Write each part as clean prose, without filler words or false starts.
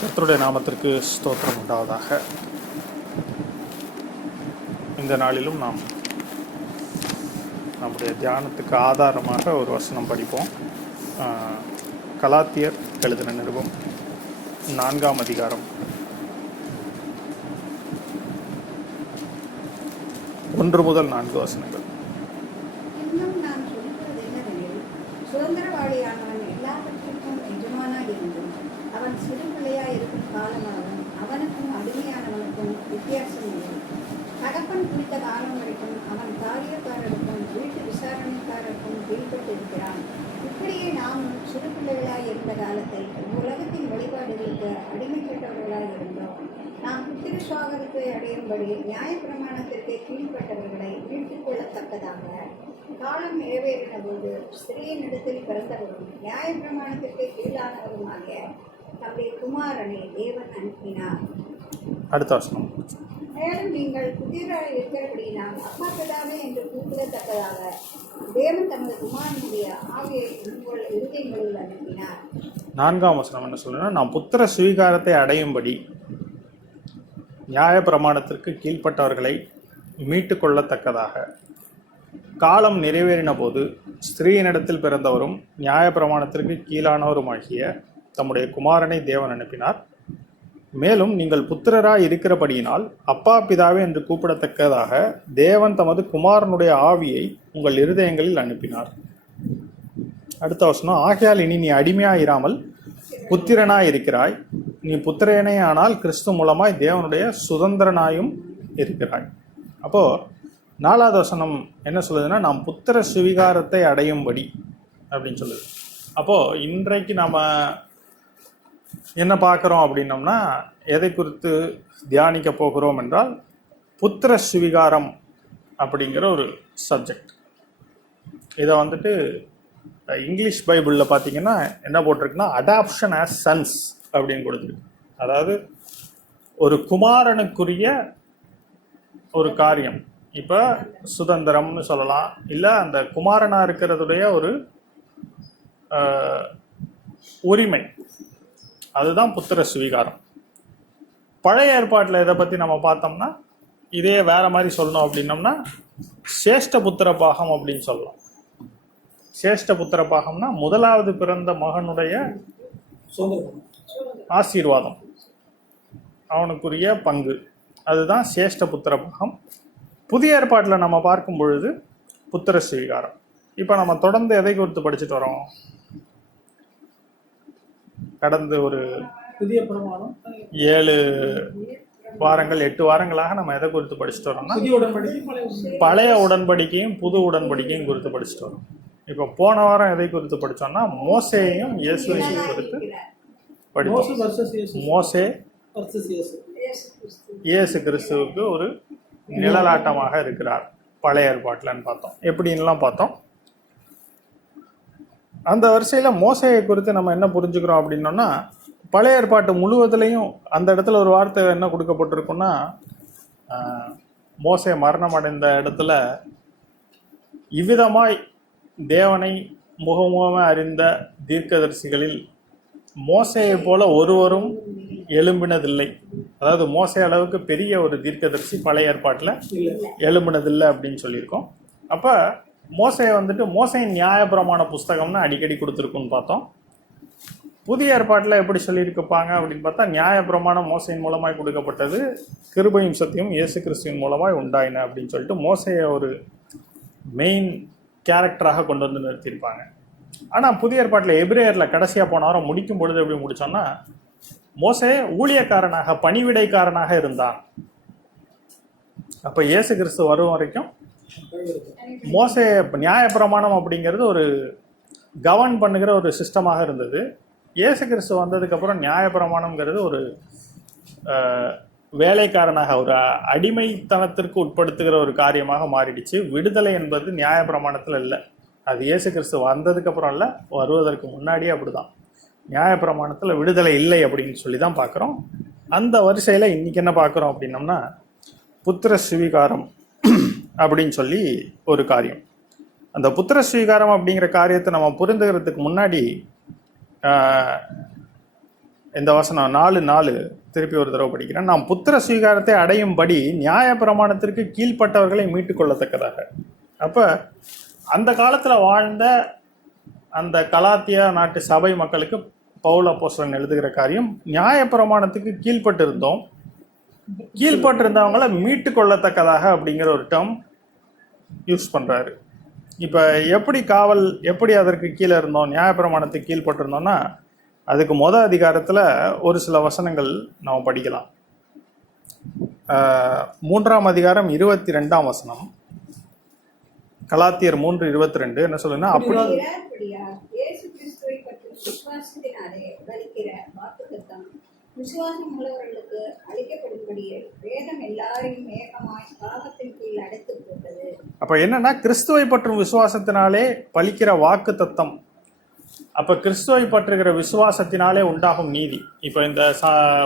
கர்த்தருடைய நாமத்திற்கு ஸ்தோத்திரம் உண்டாவதாக. இந்த நாளிலும் நாம் நம்முடைய தியானத்துக்கு ஆதாரமாக ஒரு வசனம் படிப்போம். கலாத்தியர் எழுதின நிருபம் 4ஆம் அதிகாரம் 1 முதல் 4 வசனங்கள். இன்னும் நான் சொல்கிறது என்னவெனில், சுதந்திரவாளியானவன் எல்லாவற்றிற்கும் எஜமானாய் இருந்தும் அவன் சிறு பிள்ளையாய் இருக்கும் காலமாகவும் அவனுக்கும் அடிமையானவனுக்கும் வித்தியாசம் இல்லை. தகப்பன் குறித்த காலம் வரைக்கும் அவன் காரியக்காரருக்கும் வீட்டு விசாரணைக்காரருக்கும் கீழ்பட்டிருக்கிறான். இப்படியே நாமும் சிறு பிள்ளைகளாய் இருந்த காலத்தை உலகத்தின் வழிபாடுகளுக்கு அடிமைப்பட்டவர்களாய் இருந்தோம். நாம் புத்திர சுவாகத்தை அடையும்படி நியாயப்பிரமாணத்திற்கு கீழ்ப்பட்டவர்களை மீட்டுக் கொள்ளத்தக்கதாக காலம் நிறைவேறின போது ஸ்திரீயின் இடத்தில் பிறந்தவரும் நியாயப்பிரமாணத்திற்கு கீழானவருமாகிய தம்முடைய குமாரனை தேவன் அனுப்பினார். அடுத்த வசனம். மேலும் நீங்கள் புத்திரராய் இருக்கிறபடியினால் அப்பா பிதாவே என்று கூப்பிடத்தக்கதாக தேவன் தமது குமாரனுடைய ஆவியை உங்கள் இருதயங்களில் அனுப்பினார். 4ஆம் வசனம் என்ன சொல்லுன்னா, நாம் புத்திர சுவீகாரத்தை அடையும்படி நியாயப்பிரமாணத்திற்கு கீழ்ப்பட்டவர்களை மீட்டு கொள்ளத்தக்கதாக காலம் நிறைவேறின போது ஸ்திரீயினிடத்தில் பிறந்தவரும் நியாயப்பிரமாணத்திற்கு கீழானவருமாகிய தம்முடைய குமாரனை தேவன் அனுப்பினார். மேலும் நீங்கள் புத்திரராய் இருக்கிறபடியினால் அப்பா பிதாவே என்று கூப்பிடத்தக்கதாக தேவன் தமது குமாரனுடைய ஆவியை உங்கள் இருதயங்களில் அனுப்பினார். அடுத்த வசனம். ஆகையால் இனி நீ அடிமையாயிராமல் புத்திரனாய் இருக்கிறாய். நீ புத்திரனே ஆனால் கிறிஸ்து மூலமாய் தேவனுடைய சுதந்திரனாயும் இருக்கிறாய். அப்போ 4வது வசனம் என்ன சொல்லுதுன்னா, நாம் புத்திர சுவீகாரத்தை அடையும்படி அப்படின்னு சொல்லுது. அப்போ இன்றைக்கு நாம என்ன பார்க்குறோம் அப்படின்னோம்னா, எதை குறித்து தியானிக்க போகிறோம் என்றால் புத்திர சுவீகாரம் அப்படிங்கிற ஒரு சப்ஜெக்ட். இதை வந்துட்டு இங்கிலீஷ் பைபிளில் பார்த்தீங்கன்னா என்ன போட்டிருக்குன்னா, அடாப்ஷன் ஆஸ் சன்ஸ் அப்படின்னு கொடுத்துருக்கு. அதாவது ஒரு குமாரனுக்குரிய ஒரு காரியம். இப்போ சுதந்திரம்னு சொல்லலாம், இல்லை அந்த குமாரனாக இருக்கிறதுடைய ஒரு உரிமை, அதுதான் புத்திர சுவீகாரம். பழைய ஏற்பாட்டில் இதை பற்றி நம்ம பார்த்தோம்னா, இதே வேற மாதிரி சொல்லணும் அப்படின்னோம்னா சேஷ்ட புத்திர பாகம் அப்படின்னு சொல்லலாம். சேஷ்ட புத்திர பாகம்னா முதலாவது பிறந்த மகனுடைய ஆசீர்வாதம், அவனுக்குரிய பங்கு, அதுதான் சேஷ்ட புத்திர பாகம். புதிய ஏற்பாட்டில் நம்ம பார்க்கும் பொழுது புத்திர சுவீகாரம். இப்போ நம்ம தொடர்ந்து எதை குறித்து படிச்சுட்டு வரோம்? கடந்த ஒரு 7 வாரங்கள் 8 வாரங்களாக நம்ம எதை குறித்து படிச்சுட்டு வரோம்னா, பழைய உடன்படிக்கையும் புது உடன்படிக்கையும் குறித்து படிச்சுட்டு வரோம். இப்போ போன வாரம் எதை குறித்து படித்தோம்னா, மோசேயையும் இயேசுவையும் குறித்து படித்தோம். மோசே இயேசு கிறிஸ்துவுக்கு ஒரு நிழலாட்டமாக இருக்கிறார் பழைய ஏற்பாட்டில்னு பார்த்தோம். எப்படின்லாம் பார்த்தோம். அந்த வரிசையில் மோசையை குறித்து நம்ம என்ன புரிஞ்சுக்கிறோம் அப்படின்னோம்னா, பழைய ஏற்பாட்டு முழுவதுலையும் அந்த இடத்துல ஒரு வார்த்தை என்ன கொடுக்கப்பட்டிருக்குன்னா, மோசே மரணம் அடைந்த இடத்துல இவ்விதமாய் தேவனை முகமுகமாக அறிந்த தீர்க்கதரிசிகளில் மோசையை போல ஒருவரும் எழும்பினதில்லை. அதாவது மோசே அளவுக்கு பெரிய ஒரு தீர்க்கதரிசி பழைய ஏற்பாட்டில் எழும்பினதில்லை அப்படின்னு சொல்லியிருக்கோம். அப்போ மோசையை வந்துட்டு மோசையின் நியாயப்பிரமாண புஸ்தகம்னு அடிக்கடி கொடுத்துருக்குன்னு பார்த்தோம். புதிய ஏற்பாட்டில் எப்படி சொல்லியிருப்பாங்க அப்படின்னு பார்த்தா, நியாயப்பிரமாணம் மோசையின் மூலமாய் கொடுக்கப்பட்டது, கிருபையும் சத்தியம் இயேசு கிறிஸ்துவின் மூலமாய் உண்டாயின அப்படின்னு சொல்லிட்டு மோசையை ஒரு மெயின் கேரக்டராக கொண்டு வந்து நிறுத்தியிருப்பாங்க. ஆனால் புதிய ஏற்பாட்டில் எபிரேயரில் கடைசியாக போன வாரம் முடிக்கும் பொழுது எப்படி முடித்தோன்னா, மோசே ஊழியக்காரனாக பணிவிடைக்காரனாக இருந்தான். அப்போ இயேசு கிறிஸ்து வரும் வரைக்கும் மோசே நியாயப்பிரமாணம் அப்படிங்கிறது ஒரு கவர்ன் பண்ணுகிற ஒரு சிஸ்டமாக இருந்தது. இயேசு கிறிஸ்து வந்ததுக்கப்புறம் நியாயப்பிரமாணம்ங்கிறது ஒரு வேலைக்காரனாக, ஒரு அடிமைத்தனத்திற்கு உட்படுத்துகிற ஒரு காரியமாக மாறிடுச்சு. விடுதலை என்பது நியாயப்பிரமாணத்தில் இல்லை, அது இயேசு கிறிஸ்து வந்ததுக்கப்புறம் இல்லை, வருவதற்கு முன்னாடியே அப்படிதான். நியாயப்பிரமாணத்தில் விடுதலை இல்லை அப்படின்னு சொல்லி தான் பார்க்குறோம். அந்த வரிசையில் இன்றைக்கி என்ன பார்க்குறோம் அப்படின்னோம்னா, புத்திர சுவீகாரம் அப்படின்னு சொல்லி ஒரு காரியம். அந்த புத்திர சுவீகாரம் அப்படிங்கிற காரியத்தை நம்ம புரிந்துக்கிறதுக்கு முன்னாடி இந்த வசனம் 4:4 திருப்பி ஒரு தடவை படிக்கிறேன். நாம் புத்திர சுவீகாரத்தை அடையும்படி நியாய பிரமாணத்திற்கு கீழ்ப்பட்டவர்களை மீட்டுக் கொள்ளத்தக்கதாக. அப்போ அந்த காலத்தில் வாழ்ந்த அந்த கலாத்தியா நாட்டு சபை மக்களுக்கு பவுல் அப்போஸ்தலன் எழுதுகிற காரியம், நியாய பிரமாணத்துக்கு கீழ்ப்பட்டிருந்தவங்களை மீட்டு கொள்ளத்தக்கதாக அப்படிங்கிற ஒரு டேர்ம் யூஸ் பண்ணுறாரு. இப்போ எப்படி அதற்கு கீழே இருந்தோம், நியாயப்பிரமாணத்துக்கு கீழ்பட்டிருந்தோம்னா, அதுக்கு அதிகாரத்தில் ஒரு சில வசனங்கள் நம்ம படிக்கலாம். 3ஆம் அதிகாரம் 22ஆம் வசனம், கலாத்தியர் 3:22 என்ன சொல்லுன்னா, அப்படி விசுவாசம் உள்ளவர்களுக்கு அளிக்கப்படும்படியே வேதம் எல்லாரையும் ஏகமாய் பாவத்தின் கீழ் அடைத்து போட்டது. அப்ப என்னன்னா, கிறிஸ்துவை பற்றும் விசுவாசத்தினாலே பலிக்கிற வாக்கு தத்தம். அப்ப கிறிஸ்துவை பற்றுகிற விசுவாசத்தினாலே உண்டாகும் நீதி. இப்ப இந்த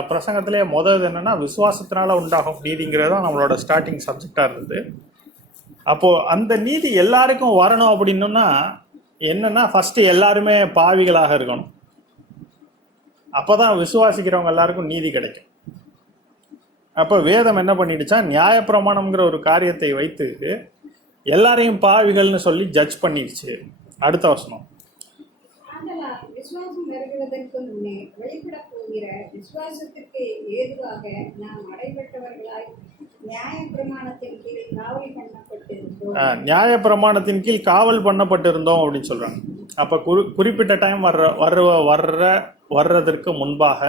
பிரசங்கத்திலே என்னன்னா, விசுவாசத்தினால உண்டாகும் நீதிங்கிறது தான் நம்மளோட ஸ்டார்டிங் சப்ஜெக்டா இருந்தது. அப்போ அந்த நீதி எல்லாருக்கும் வரணும் அப்படின்னா என்னன்னா, ஃபர்ஸ்ட் எல்லாருமே பாவிகளாக இருக்கணும். அப்போதான் விசுவாசிக்கிறவங்க எல்லாருக்கும் நீதி கிடைக்கும். அப்போ வேதம் என்ன பண்ணிடுச்சா, நியாயப்பிரமாணம்ங்கிற ஒரு காரியத்தை வைத்து எல்லாரையும் பாவிகள்னு சொல்லி ஜட்ஜ் பண்ணிடுச்சு. அடுத்த வசனம், விசுவாசம் வருகிறதற்கு முன்னே வெளிப்பட போகிற விசுவாசத்திற்கு ஏதுவாக நாம் அடைபட்டவர்களாய் நியாயப்பிரமாணத்தின் கீழ் காவல் பண்ணப்பட்டிருந்தோம். நியாயப்பிரமாணத்தின் கீழ் காவல் பண்ணப்பட்டிருந்தோம் அப்படின்னு சொல்றாங்க. அப்ப குறிப்பிட்ட டைம் வர்றதற்கு முன்பாக,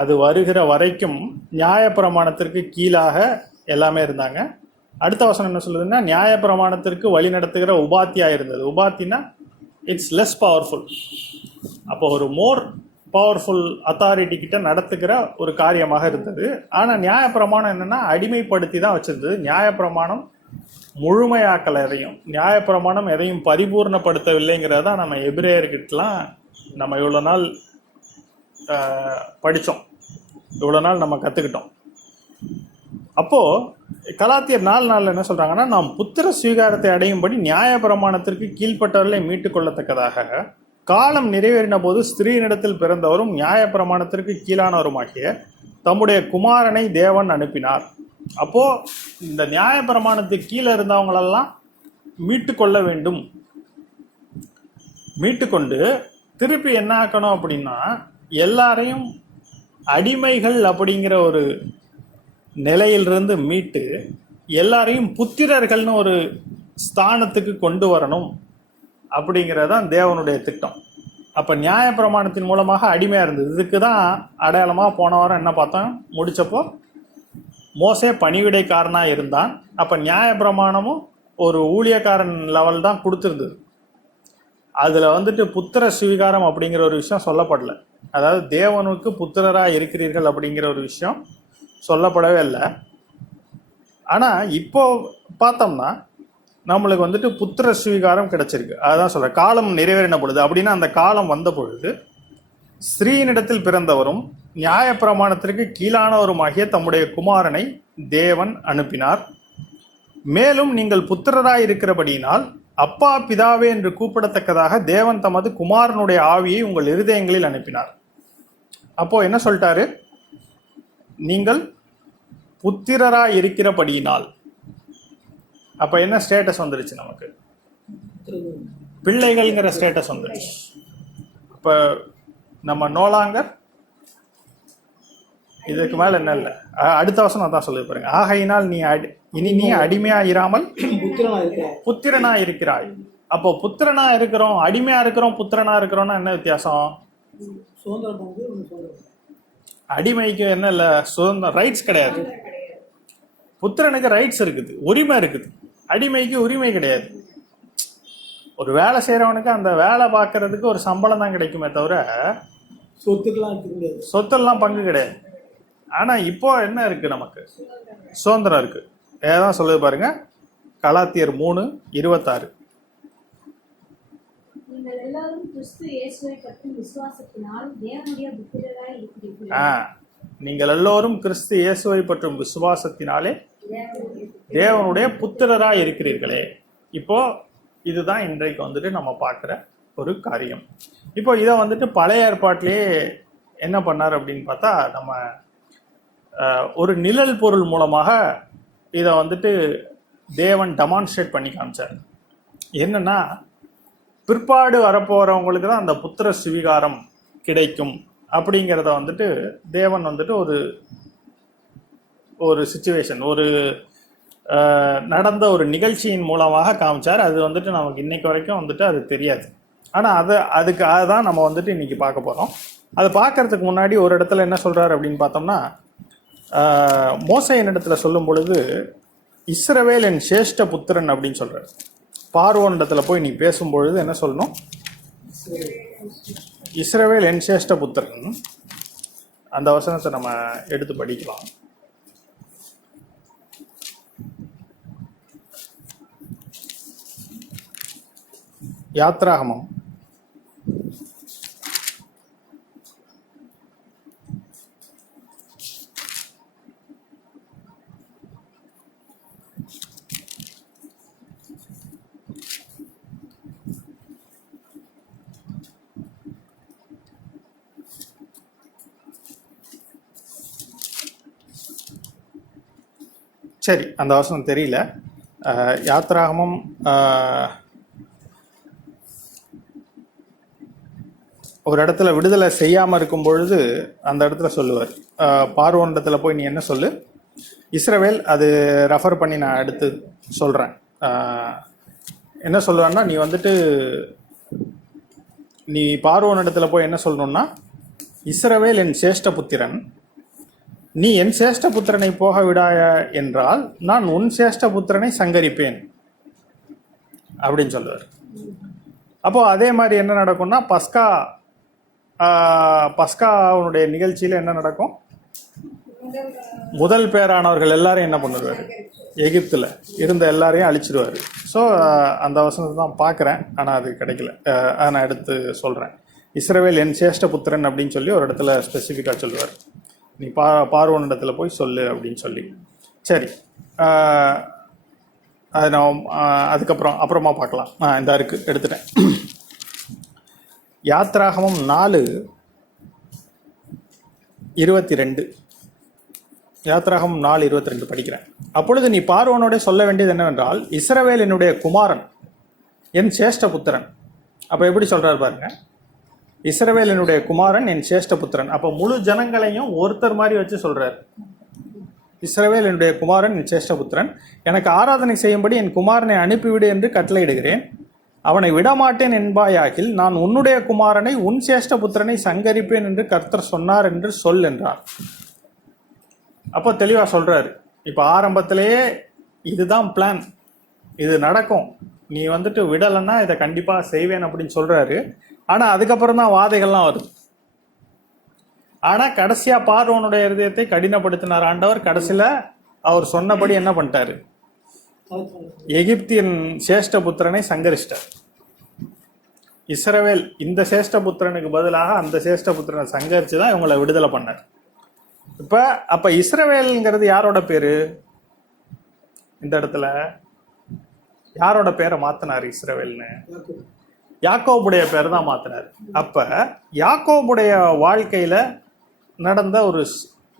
அது வருகிற வரைக்கும் நியாயப்பிரமாணத்திற்கு கீழாக எல்லாமே இருந்தாங்க. அடுத்த வசனம் என்ன சொல்லுதுன்னா, நியாயப்பிரமாணத்திற்கு வழி நடத்துகிற உபாத்தியா இருந்தது. உபாத்தினா இட்ஸ் லெஸ் பவர்ஃபுல். அப்போ ஒரு மோர் பவர்ஃபுல் அத்தாரிட்டி கிட்ட நடத்துகிற ஒரு காரியமாக இருந்தது. ஆனால் நியாயப்பிரமாணம் என்னன்னா, அடிமைப்படுத்தி தான் வச்சிருந்தது. நியாயப்பிரமாணம் முழுமையாக்கல எதையும். நியாயப்பிரமாணம் எதையும் பரிபூர்ணப்படுத்தவில்லைங்கிறத நம்ம எபிரேயர்கிட்டலாம் நம்ம இவ்வளோ நாள் படித்தோம், இவ்வளோ நாள் நம்ம கற்றுக்கிட்டோம். அப்போது கலாத்தியர் 4:4 என்ன சொல்கிறாங்கன்னா, நாம் புத்திர சுவீகாரத்தை அடையும்படி நியாயப்பிரமாணத்திற்கு கீழ்ப்பட்டவர்களை மீட்டுக் கொள்ளத்தக்கதாக காலம் நிறைவேறின போது ஸ்திரீனிடத்தில் பிறந்தவரும் நியாயப்பிரமாணத்திற்கு கீழானவருமாகிய தம்முடைய குமாரனை தேவன் அனுப்பினார். அப்போது இந்த நியாயப்பிரமாணத்துக்கு கீழே இருந்தவங்களெல்லாம் மீட்டு கொள்ள வேண்டும். மீட்டுக்கொண்டு திருப்பி என்ன ஆக்கணும் அப்படின்னா, எல்லாரையும் அடிமைகள் அப்படிங்கிற ஒரு நிலையிலிருந்து மீட்டு எல்லாரையும் புத்திரர்கள்னு ஒரு ஸ்தானத்துக்கு கொண்டு வரணும் அப்படிங்கிறதான் தேவனுடைய திட்டம். அப்போ நியாயப்பிரமாணத்தின் மூலமாக அடிமையாக இருந்தது. இதுக்கு தான் அடையாளமாக போன வாரம் என்ன பார்த்தோம், முடித்தப்போ மோசே பணிவிடைக்காரனாக இருந்தான். அப்போ நியாயப்பிரமாணமும் ஒரு ஊழியக்காரன் லெவல் தான் கொடுத்துருந்தது. அதில் புத்திர சுவீகாரம் அப்படிங்கிற ஒரு விஷயம் சொல்லப்படலை. அதாவது தேவனுக்கு புத்திரராக இருக்கிறீர்கள் அப்படிங்கிற ஒரு விஷயம் சொல்லப்படவே இல்லை. ஆனால் இப்போ பார்த்தோம்னா நம்மளுக்கு புத்திர சுவீகாரம் கிடைச்சிருக்கு. அதுதான் சொல்கிறேன், காலம் நிறைவேறின பொழுது. அப்படின்னா அந்த காலம் வந்த பொழுது ஸ்திரீனிடத்தில் பிறந்தவரும் நியாயப்பிரமாணத்திற்கு கீழானவருமாகிய தம்முடைய குமாரனை தேவன் அனுப்பினார். மேலும் நீங்கள் புத்திரராய் இருக்கிறபடியினால் அப்பா பிதாவே என்று கூப்பிடத்தக்கதாக தேவன் தமது குமாரனுடைய ஆவியை உங்கள் இருதயங்களில் அனுப்பினார். அப்போ என்ன சொல்லிட்டாரு, நீங்கள் புத்திரராய் இருக்கிறபடியினால். அப்ப என்ன ஸ்டேட்டஸ் வந்துருச்சு, நமக்கு பிள்ளைகள்ங்கிற ஸ்டேட்டஸ் வந்துருச்சு. இப்ப நம்ம நோலாங்கர், இதுக்கு மேல என்ன இல்லை. அடுத்த வசனம் தான் சொல்லி பாருங்க, ஆகையினால் இனி நீ அடிமையா இராமல் புத்திரனா இருக்கிறாய். அப்போ புத்திரனா இருக்கிறோம், அடிமையா இருக்கிறோம், புத்திரனா இருக்கிறோம்னா என்ன வித்தியாசம்? அடிமைக்கு என்ன இல்லை, சுதந்திரம், ரைட்ஸ் கிடையாது. புத்திரனுக்கு ரைட்ஸ் இருக்குது, உரிமை இருக்குது. அடிமைக்கு உரிமை கிடையாது. ஒரு வேலை செய்யறவனுக்கு அந்த வேலை பார்க்கறதுக்கு ஒரு சம்பளம் தான் கிடைக்குமே தவிர சொத்தெல்லாம் பங்கு கிடையாது. ஆனா இப்போ என்ன இருக்கு, நமக்கு சுதந்திரம் இருக்கு. ஏதான் சொல்லுது பாருங்க, கலாத்தியர் 3:26. நீங்கள் எல்லாரும் கிறிஸ்து இயேசுவை பற்றும் விசுவாசத்தினாலே தேவனுடைய புத்திரராய் இருக்கிறீர்களே. இப்போ இதுதான் இன்றைக்கு நம்ம பார்க்குற ஒரு காரியம். இப்போ இதை பழைய ஏற்பாட்டிலேயே என்ன பண்ணார் அப்படின்னு பார்த்தா, நம்ம ஒரு நிழல் பொருள் மூலமாக இதை வந்துட்டு தேவன் டெமான்ஸ்ட்ரேட் பண்ணி காமிச்சார். என்னன்னா, பிற்பாடு வரப்போகிறவங்களுக்கு தான் அந்த புத்திர சுவிகாரம் கிடைக்கும் அப்படிங்கிறத வந்துட்டு தேவன் வந்துட்டு ஒரு சுச்சுவேஷன், ஒரு நடந்த ஒரு நிகழ்ச்சியின் மூலமாக காமிச்சார். அது வந்துட்டு நமக்கு இன்னைக்கு வரைக்கும் வந்துட்டு அது தெரியாது. ஆனால் அதுக்காக தான் நம்ம வந்துட்டு இன்னைக்கு பார்க்க போகிறோம். அதை பார்க்கறதுக்கு முன்னாடி ஒரு இடத்துல என்ன சொல்கிறார் அப்படின்னு பார்த்தோம்னா, மோசேயின் இடத்துல சொல்லும் பொழுது இஸ்ரவேல் என் சேஷ்ட புத்திரன் அப்படின்னு சொல்கிறார். பார்வோன் இடத்துல போய் நீ பேசும்பொழுது என்ன சொல்லணும்? இஸ்ரவேல் என் சேஷ்ட புத்திரன். அந்த வசனத்தை நம்ம எடுத்து படிக்கலாம். யாத்ராகமம் 7 அந்த வசனம் தெரியல. யாத்ராகமம் ஒரு இடத்துல விடுதலை செய்யாமல் இருக்கும் பொழுது அந்த இடத்துல சொல்லுவார், பார்வோன் இடத்துல போய் நீ என்ன சொல்லு, இஸ்ரவேல், அது ரெஃபர் பண்ணி நான் எடுத்து சொல்கிறேன். என்ன சொல்லுவேன்னா, நீ வந்துட்டு நீ பார்வோன் இடத்துல போய் என்ன சொல்லணும்னா, இஸ்ரவேல் என் சேஷ்ட புத்திரன், நீ என் சேஷ்ட புத்திரனை போக விடாய என்றால் நான் உன் சேஷ்ட புத்திரனை சங்கரிப்பேன் அப்படின்னு சொல்லுவார். அப்போ அதே மாதிரி என்ன நடக்கும்னா, பஸ்காவுடைய நிகழ்ச்சியில் என்ன நடக்கும்? முதல் பேரானவர்கள் எல்லாரையும் என்ன பண்ணுவார்? எகிப்தில் இருந்த எல்லாரையும் அழிச்சிடுவார். ஸோ அந்த வசனத்தை தான் பார்க்குறேன், ஆனால் அது கிடைக்கல. அதை நான் எடுத்து சொல்கிறேன். இஸ்ரவேல் என் சேஷ்ட புத்திரன் அப்படின்னு சொல்லி ஒரு இடத்துல ஸ்பெசிஃபிக்காக சொல்லுவார். நீ பார்வோன் இடத்துல போய் சொல்லு அப்படின்னு சொல்லி. சரி, அது நான் அப்புறமா பார்க்கலாம். இந்த இருக்குது, எடுத்துட்டேன். யாத்ராகமம் 4:22. யாத்ராகமம் 4:22 படிக்கிறேன். அப்பொழுது நீ பார்வோனோட சொல்ல வேண்டியது என்னவென்றால், இஸ்ரவேல் என்னுடைய குமாரன், என் சேஷ்ட புத்திரன். அப்போ எப்படி சொல்றாரு பாருங்க, இஸ்ரவேல் என்னுடைய குமாரன், என் சேஷ்ட புத்திரன். அப்போ முழு ஜனங்களையும் ஒருத்தர் மாதிரி வச்சு சொல்றாரு. இஸ்ரவேல் என்னுடைய குமாரன், என் சேஷ்ட புத்திரன், எனக்கு ஆராதனை செய்யும்படி என் குமாரனை அனுப்பிவிடு என்று கட்டளையிடுகிறேன். அவனை விடமாட்டேன் என்பாயாகில் நான் உன்னுடைய குமாரனை உன் சேஷ்ட புத்திரனை சங்கரிப்பேன் என்று கர்த்தர் சொன்னார் என்று சொல் என்றார். அப்போ தெளிவா சொல்றாரு. இப்போ ஆரம்பத்திலேயே இதுதான் பிளான், இது நடக்கும், நீ வந்துட்டு விடலைன்னா இதை கண்டிப்பா செய்வேன் அப்படின்னு சொல்றாரு. ஆனா அதுக்கப்புறம் தான் வாதைகள்லாம் வருது. ஆனா கடைசியா பார்வோனுடைய இருதயத்தை கடினப்படுத்தினார் ஆண்டவர். கடைசியில அவர் சொன்னபடி என்ன பண்ணிட்டாரு? எகிப்தியன் சேஷ்ட புத்திரனை சங்கரிச்சிட்டார். இஸ்ரவேல் இந்த சேஷ்ட புத்திரனுக்கு பதிலாக அந்த சேஷ்ட புத்திரனை சங்கரிச்சு தான் இவங்களை விடுதலை பண்ணார். அப்ப இஸ்ரவேல்ங்கிறது யாரோட பேரு? இந்த இடத்துல யாரோட பேரை மாத்தினார் இஸ்ரவேல்னு? யாக்கோபுடைய பேர் தான் மாத்தினார். அப்ப யாக்கோபுடைய வாழ்க்கையில நடந்த ஒரு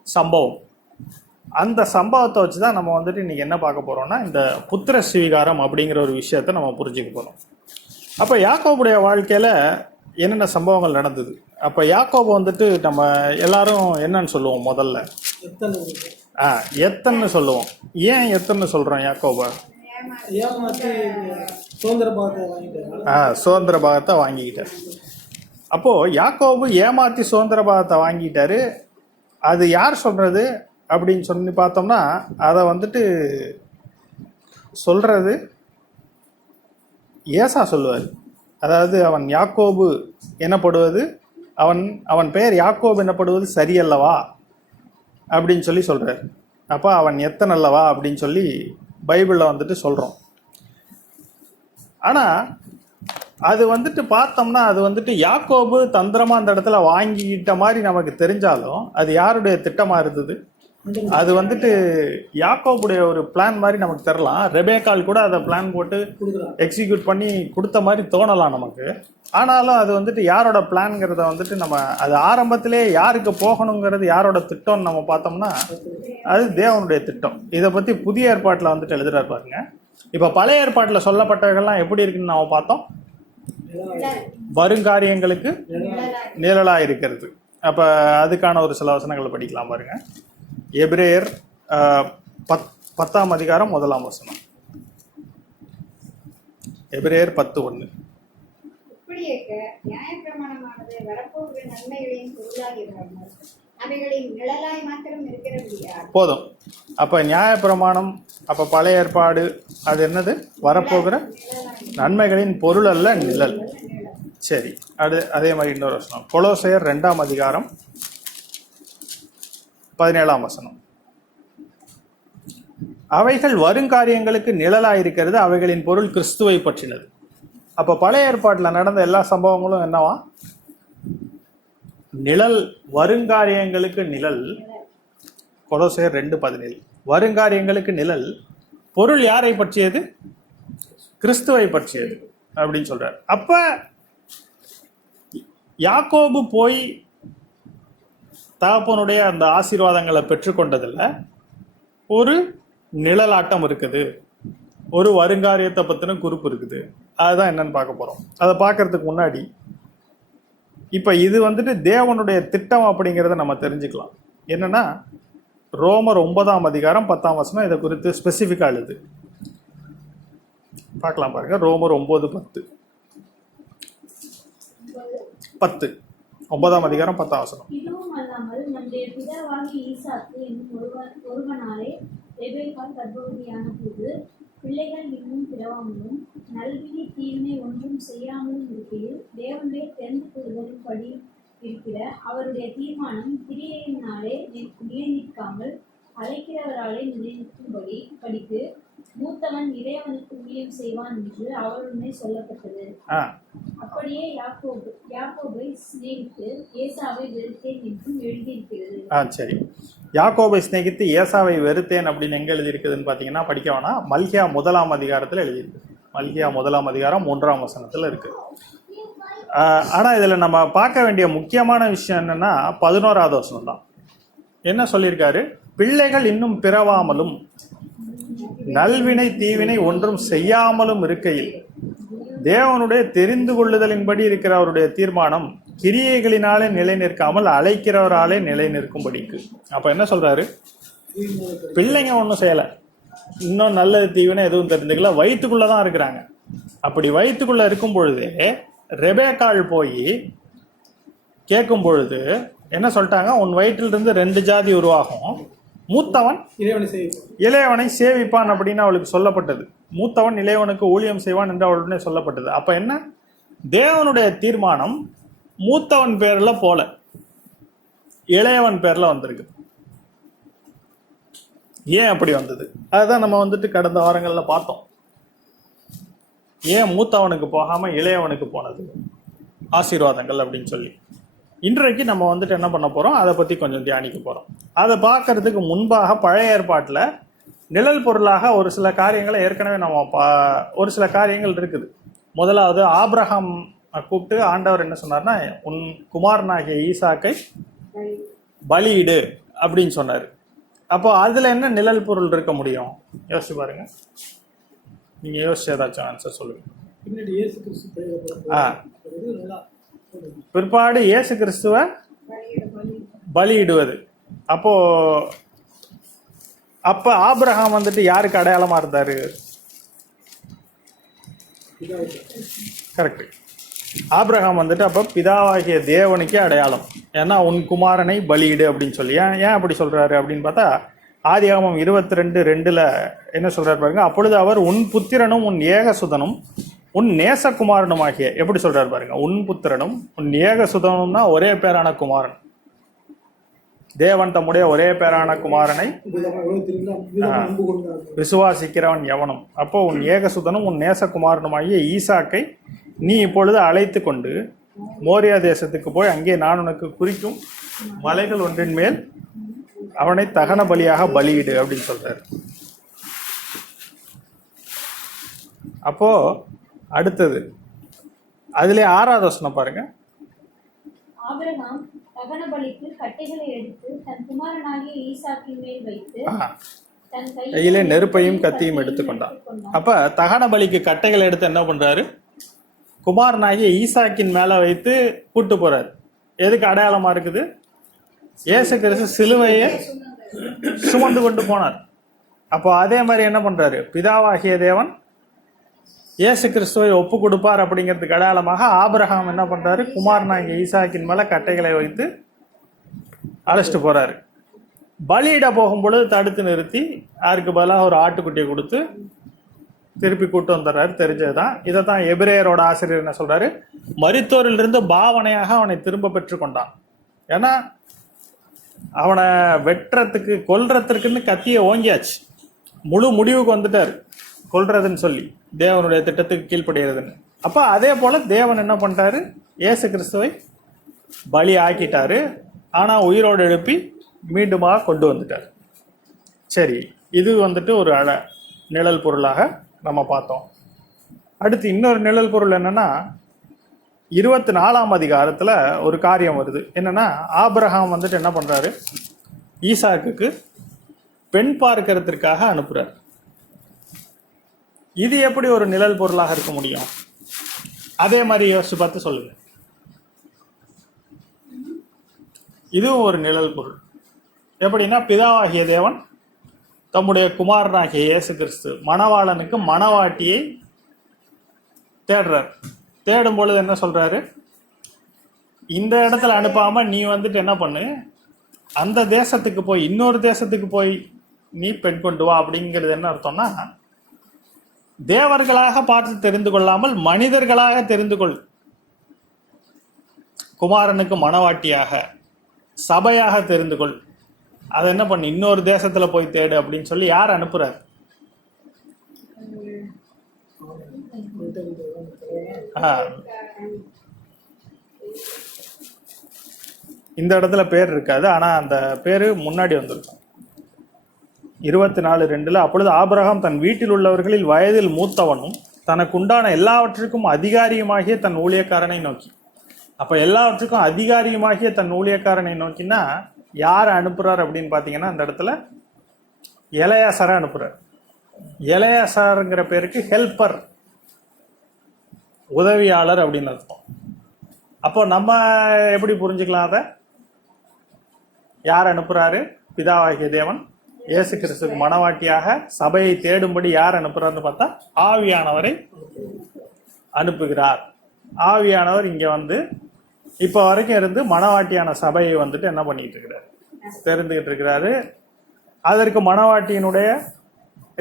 சம்பவம், அந்த சம்பவத்தை வச்சுதான் நம்ம வந்துட்டு இன்னைக்கு என்ன பார்க்க போறோம்னா, இந்த புத்திர ஸ்வீகாரம் அப்படிங்கிற ஒரு விஷயத்த நம்ம புரிஞ்சுக்க போறோம். அப்ப யாக்கோபுடைய வாழ்க்கையில என்னென்ன சம்பவங்கள் நடந்தது? அப்ப யாக்கோபு வந்துட்டு நம்ம எல்லாரும் என்னன்னு சொல்லுவோம்? முதல்ல எத்தன்னு சொல்லுவோம். ஏன் எத்தன்னு சொல்றோம்? யாக்கோப சுதந்திர பாகத்தை வாங்கிக்கிட்டார். அப்போ யாக்கோபு ஏமாத்தி சுதந்திர பாகத்தை வாங்கிட்டாரு. அது யார் சொல்றது அப்படின்னு சொல்லி பார்த்தோம்னா, அதை வந்துட்டு சொல்றது ஏசா சொல்லுவார். அதாவது அவன் யாக்கோபு எனப்படுவது, அவன் பெயர் யாக்கோபு எனப்படுவது சரியல்லவா அப்படின்னு சொல்லி சொல்றாரு. அப்போ அவன் எத்தனை அல்லவா அப்படின்னு சொல்லி பைபிளில் வந்துட்டு சொல்றோம். ஆனா அது வந்துட்டு பார்த்தோம்னா, அது வந்துட்டு யாக்கோபு தந்திரமா அந்த இடத்துல வாங்கிக்கிட்ட மாதிரி நமக்கு தெரிஞ்சாலும் அது யாருடைய திட்டமா இருந்தது? அது வந்துட்டு யாக்கோபுடைய ஒரு பிளான் மாதிரி நமக்கு தரலாம். ரெபேக்கால் கூட அதை பிளான் போட்டு எக்ஸிக்யூட் பண்ணி கொடுத்த மாதிரி தோணலாம் நமக்கு. ஆனாலும் அது வந்துட்டு யாரோட பிளான்ங்கிறத வந்துட்டு நம்ம அது ஆரம்பத்திலே யாருக்கு போகணுங்கிறது யாரோட திட்டம்னு நம்ம பார்த்தோம்னா அது தேவனுடைய திட்டம். இதை பற்றி புதிய ஏற்பாட்டில் வந்துட்டு எழுதுறாரு பாருங்க. இப்போ பழைய ஏற்பாட்டில் சொல்லப்பட்டவர்கள்லாம் எப்படி இருக்குன்னு நம்ம பார்த்தோம். வருங்காரியங்களுக்கு நிழலாக இருக்கிறது. அப்போ அதுக்கான ஒரு சில வசனங்களை படிக்கலாம் பாருங்க. எபிரேயர் 10ஆம் அதிகாரம் 1ஆம் வசனம். எபிரேயர் 10:1. இப்படியேக்க நியாயப்பிரமாணமானது வரப்போகிற நன்மைகளின் பொருளாகிறார்கள் அவைகளின் நிழலாய் மாத்திரம் இருக்கிறபடியா. போதும். அப்ப நியாயப்பிரமாணம், அப்ப பழைய ஏற்பாடு அது என்னது? வரப்போகிற நன்மைகளின் பொருள் அல்ல, நிழல். சரி, அதே மாதிரி இன்னொரு வசனம் கொலோசையர் 2ஆம் அதிகாரம் 17ஆம் வசனம். அவைகள் வருங்காரியங்களுக்கு நிழலாயிருக்கிறது, அவைகளின் பொருள் கிறிஸ்துவை பற்றினது. அப்ப பழைய ஏற்பாட்டில் நடந்த எல்லா சம்பவங்களும் என்னவா? நிழல். வருங்காரியங்களுக்கு நிழல். கொலோசையர் 2:17. வருங்காரியங்களுக்கு நிழல். பொருள் யாரை பற்றியது? கிறிஸ்துவை பற்றியது அப்படின்னு சொல்றார். அப்ப யாக்கோபு போய் தகப்பனுடைய அந்த ஆசீர்வாதங்களை பெற்றுக்கொண்டதில் ஒரு நிழலாட்டம் இருக்குது, ஒரு வருங்காரியத்தை பற்றின குறிப்பு இருக்குது. அதுதான் என்னன்னு பார்க்க போகிறோம். அதை பார்க்கறதுக்கு முன்னாடி இப்போ இது வந்துட்டு தேவனுடைய திட்டம் அப்படிங்கிறத நம்ம தெரிஞ்சுக்கலாம். என்னன்னா ரோமர் 9ஆம் அதிகாரம் 10ஆம் வசனம் இதை குறித்து ஸ்பெசிஃபிக்காக எழுது. பார்க்கலாம் பாருங்க. ரோமர் 9:10. 9ஆம் அதிகாரம் 10ஆம் வசனம். இதுவும் அல்லாமல் நம்முடைய பிதாவாகிய ஈசாக்கு என்னும் ஒருவனாலே ரெபெக்காள் கர்ப்பவதியான போது பிள்ளைகள் இன்னும் பிறவாமலும் நல்வினை தீவினை ஒன்றும் செய்யாமலும் இருக்கையில் தேவனுடைய தெரிந்து கொள்வதின் படி இருக்கிற அவருடைய தீர்மானம் கிரியையினாலே நியமிக்காமல் அழைக்கிறவராலே நிலைநிற்கும்படி படித்து மூத்தவன் இளையவனுக்கு ஊழியம் செய்வான் என்று அவருடனே சொல்லப்பட்டது. அப்படியே யாக்கோபை சிநேகித்து ஏசாவை வெறுத்தேன் என்றும் எழுதியிருக்கிறது. சரி, யாக்கோபை சிநேகித்து ஏசாவை வெறுத்தேன் அப்படின்னு எங்க எழுதியிருக்குதுன்னு பார்த்தீங்கன்னா படிக்க வேணாம். மல்கியா 1ஆம் அதிகாரத்தில் எழுதியிருக்கு. மல்கியா 1ஆம் அதிகாரம் 1ஆம் வசனத்தில் இருக்கு. ஆனால் இதில் நம்ம பார்க்க வேண்டிய முக்கியமான விஷயம் என்னன்னா 11ஆவது வசனம் தான். என்ன சொல்லியிருக்காரு? பிள்ளைகள் இன்னும் பிறவாமலும் நல்வினை தீவினை ஒன்றும் செய்யாமலும் இருக்கையில் தேவனுடைய தெரிந்து கொள்ளுதலின்படி இருக்கிற அவருடைய தீர்மானம் கிரியைகளினாலே நிலை நிற்காமல் அழைக்கிறவராலே நிலை நிற்கும்படிக்கு. அப்ப என்ன சொல்றாரு? பிள்ளைங்க ஒன்றும் செய்யலை, இன்னும் நல்லது தீவினை எதுவும் தெரிஞ்சுக்கல, வயிற்றுக்குள்ளதான் இருக்கிறாங்க. அப்படி வயிற்றுக்குள்ள இருக்கும் பொழுதே ரெபேக்காள் போய் கேட்கும் பொழுது என்ன சொல்லிட்டாங்க? உன் வயிற்றிலிருந்து 2 ஜாதி உருவாகும், மூத்தவன் இளையவனை சேவிப்பான் அப்படின்னு அவளுக்கு சொல்லப்பட்டது. மூத்தவன் இளையவனுக்கு ஊழியம் செய்வான் என்று அவளுடனே சொல்லப்பட்டது. அப்ப என்ன? தேவனுடைய தீர்மானம் மூத்தவன் பேர்ல போல இளையவன் பேர்ல வந்திருக்கு. ஏன் அப்படி வந்தது? அதுதான் நம்ம வந்துட்டு கடந்த வாரங்கள்ல பார்த்தோம். ஏன் மூத்தவனுக்கு போகாம இளையவனுக்கு போனது ஆசீர்வாதங்கள் அப்படின்னு சொல்லி. இன்றைக்கு நம்ம வந்துட்டு என்ன பண்ண போறோம், அதை பத்தி கொஞ்சம் தியானிக்க போறோம். அதை பார்க்கறதுக்கு முன்பாக பழைய ஏற்பாட்டில் நிழல் பொருளாக ஒரு சில காரியங்களை ஏற்கனவே நம்ம ஒரு சில காரியங்கள் இருக்குது. முதலாவது ஆபிரகாம் கூப்பிட்டு ஆண்டவர் என்ன சொன்னார்னா, உன் குமாரனாகிய ஈசாக்கை பலியிடு அப்படின்னு சொன்னார். அப்போ அதுல என்ன நிழல் பொருள் இருக்க முடியும்? யோசிச்சு பாருங்க. நீங்க யோசிச்சு ஏதாச்சும் ஆன்சர் சொல்லுங்க. பிற்பாடு இயேசு கிறிஸ்துவ பலியிடுவது. அப்ப ஆபிரகாம் வந்துட்டு யாருக்கு அடையாளமா இருந்தாரு? கரெக்ட். ஆபிரகாம் வந்துட்டு அப்ப பிதாவாகிய தேவனுக்கே அடையாளம். ஏன்னா உன் குமாரனை பலியிடு அப்படின்னு சொல்லி. ஏன் அப்படி சொல்றாரு அப்படின்னு பார்த்தா ஆதியாகமம் 22:2 என்ன சொல்றாரு பாருங்க. அப்பொழுது அவர் உன் புத்திரனும் உன் ஏகசுதனும் உன் நேசகுமாரனுமாகிய, எப்படி சொல்றாரு பாருங்க, உன் புத்திரனும் உன் ஏகசுதனும்னா ஒரே பேரான குமாரன். தேவன் தம்முடைய ஒரே பேரான குமாரனை விசுவாசிக்கிறவன் எவனும். அப்போ உன் ஏகசுதனும் உன் நேசகுமாரனுமாகிய ஈசாக்கை நீ இப்பொழுது அழைத்து கொண்டு மோரியா தேசத்துக்கு போய் அங்கே நான் உனக்கு குறிக்கும் மலைகள் ஒன்றின் மேல் அவனை தகன பலியாக பலியிடு அப்படின்னு சொல்றாரு. அப்போ அடுத்தது அதிலே 6வது வசனம் பாருங்க. ஆபிரகாம் தகன பலிக்கு கட்டைகளை எடுத்து தன் குமாரனாகிய ஈசாக்கின் மேல் வைத்து தன் கையிலே நெருப்பையும் கத்தியும் எடுத்துக்கொண்டான். அப்ப தகன பலிக்கு கட்டைகளை எடுத்து என்ன பண்றாரு? குமாரனாகிய ஈசாக்கின் மேல வைத்து கூட்டு போறாரு. எதுக்கு அடையாளமா இருக்குது? இயேசு கிறிஸ்து சிலுவையை சுமந்து கொண்டு போனார். அப்போ அதே மாதிரி என்ன பண்றாரு? பிதாவாகிய தேவன் இயேசு கிறிஸ்துவை ஒப்பு கொடுப்பார் அப்படிங்கிறதுக்கு அடையாளமாக ஆபிரகாம் என்ன பண்றாரு? குமாரனாகிய ஈசாக்கின் மேல கட்டைகளை வைத்து அழைச்சிட்டு போறாரு. பலியிட போகும் பொழுது தடுத்து நிறுத்தி யாருக்கு பதிலாக ஒரு ஆட்டுக்குட்டியை கொடுத்து திருப்பி கூட்டு வந்துடுறாரு. தெரிஞ்சதுதான். இதை தான் எபிரேயரோட ஆசிரியர் என்ன சொல்றாரு? மரித்தோரிலிருந்து பாவனையாக அவனை திரும்ப பெற்றுக்கொண்டான். ஏன்னா அவனை வெட்டுறதுக்கு கொல்றதுக்குன்னு கத்தியை ஓங்கியாச்சு, முழு முடிவுக்கு வந்துட்டாரு கொல்றதுன்னு சொல்லி, தேவனுடைய திட்டத்துக்கு கீழ்ப்படுகிறதுன்னு. அப்ப அதே போல தேவன் என்ன பண்ணிட்டாரு? இயேசு கிறிஸ்துவை பலி ஆக்கிட்டாரு. ஆனா உயிரோடு எழுப்பி மீண்டுமாக கொண்டு வந்துட்டார். சரி, இது வந்துட்டு ஒரு நிழல் பொருளாக நம்ம பார்த்தோம். அடுத்து இன்னொரு நிழல் பொருள் என்னன்னா, 24ஆம் அதிகாரத்துல ஒரு காரியம் வருது. என்னன்னா, ஆபிரகாம் வந்துட்டு என்ன பண்றாரு? ஈசாக்குக்கு பெண் பார்க்கறதுக்காக அனுப்புறாரு. இது எப்படி ஒரு நிழல் பொருளாக இருக்க முடியும்? அதே மாதிரி யோசிச்சு பார்த்து சொல்லுங்க. இதுவும் ஒரு நிழல் பொருள். எப்படின்னா, பிதாவாகிய தேவன் தம்முடைய குமாரனாகிய இயேசு கிறிஸ்து மணவாளனுக்கு மணவாட்டியை தேடுறார். தேடும் பொழுது என்ன சொல்றாரு? இந்த இடத்துல அனுப்பாம நீ வந்துட்டு என்ன பண்ணு, அந்த தேசத்துக்கு போய், இன்னொரு தேசத்துக்கு போய் நீ பெண் கொண்டு வா. அப்படிங்கிறது என்ன அர்த்தம்னா, தேவர்களாக பார்த்து தெரிந்து கொள்ளாமல் மனிதர்களாக தெரிந்து கொள். குமாரனுக்கு மணவாட்டியாக சபையாக தெரிந்து கொள். அதை என்ன பண்ணு, இன்னொரு தேசத்துல போய் தேடு அப்படின்னு சொல்லி யார் அனுப்புறாரு? இந்த இடத்துல பேர் இருக்காது, ஆனா அந்த பேரு முன்னாடி வந்திருக்கும். 24:2 அப்பொழுது ஆபிரகாம் தன் வீட்டில் உள்ளவர்களில் வயதில் மூத்தவனும் தனக்கு உண்டான எல்லாவற்றுக்கும் அதிகாரியுமாகிய தன் ஊழியக்காரனை நோக்கி. அப்ப எல்லாவற்றுக்கும் அதிகாரியுமாகிய தன் ஊழியக்காரனை நோக்கினா யாரை அனுப்புறார் அப்படின்னு பாத்தீங்கன்னா, அந்த இடத்துல எலயாசாரை அனுப்புறார். எலயாசாருங்கிற பேருக்கு ஹெல்பர், உதவியாளர் அப்படின்னு அர்த்தம். அப்போ நம்ம எப்படி புரிஞ்சுக்கலாம் அதை? யார் அனுப்புறாரு? பிதாவாகிய தேவன் இயேசு கிறிஸ்துக்கு மணவாட்டியாக சபையை தேடும்படி யார் அனுப்புறாருன்னு பார்த்தா ஆவியானவரை அனுப்புகிறார். ஆவியானவர் இங்க வந்து இப்ப வரைக்கும் இருந்து மணவாட்டியான சபையை வந்துட்டு என்ன பண்ணிட்டு இருக்கிறாரு? தெரிந்துகிட்டு இருக்கிறாரு. அதற்கு மணவாட்டியினுடைய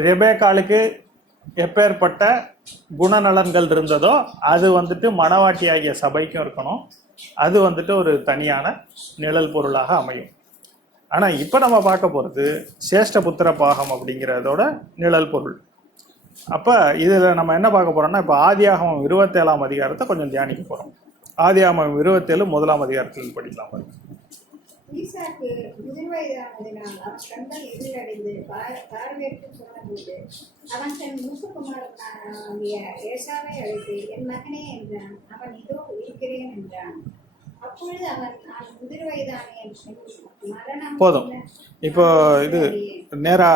ரெபேக்காளுக்கு எப்பேற்பட்ட குணநலன்கள் இருந்ததோ அது வந்துட்டு மணவாட்டியாகிய சபைக்கும் இருக்கணும். அது வந்துட்டு ஒரு தனியான நிழல் பொருளாக அமையும். ஆனா இப்ப நம்ம பார்க்க போறது சேஷ்ட புத்திர பாகம் அப்படிங்கிறதோட நிழல் பொருள். அப்ப இதுல நம்ம என்ன பார்க்க போறோம்னா, இப்ப ஆதியாகமம் 27ஆம் அதிகாரத்தை கொஞ்சம் தியானிக்க போறோம். ஆதியாகமம் 27 1ஆம் அதிகாரத்தில் படிக்கலாம். ஈசாக்கு முதிர்வயதானதினால் அவன் கண்கள் எதிரடைந்து பார்வையிட்டு சொன்னபோது அவன் தன் மூத்தகுமாரனாகிய ஏசாவை அழைத்து, என் மகனே என்றான். அவன் இதோ இருக்கிறேன் என்றான். அப்பொழுது அவன், நான் முதிர்வயதானேன், மரணம் போதும். இப்போ இது நேரா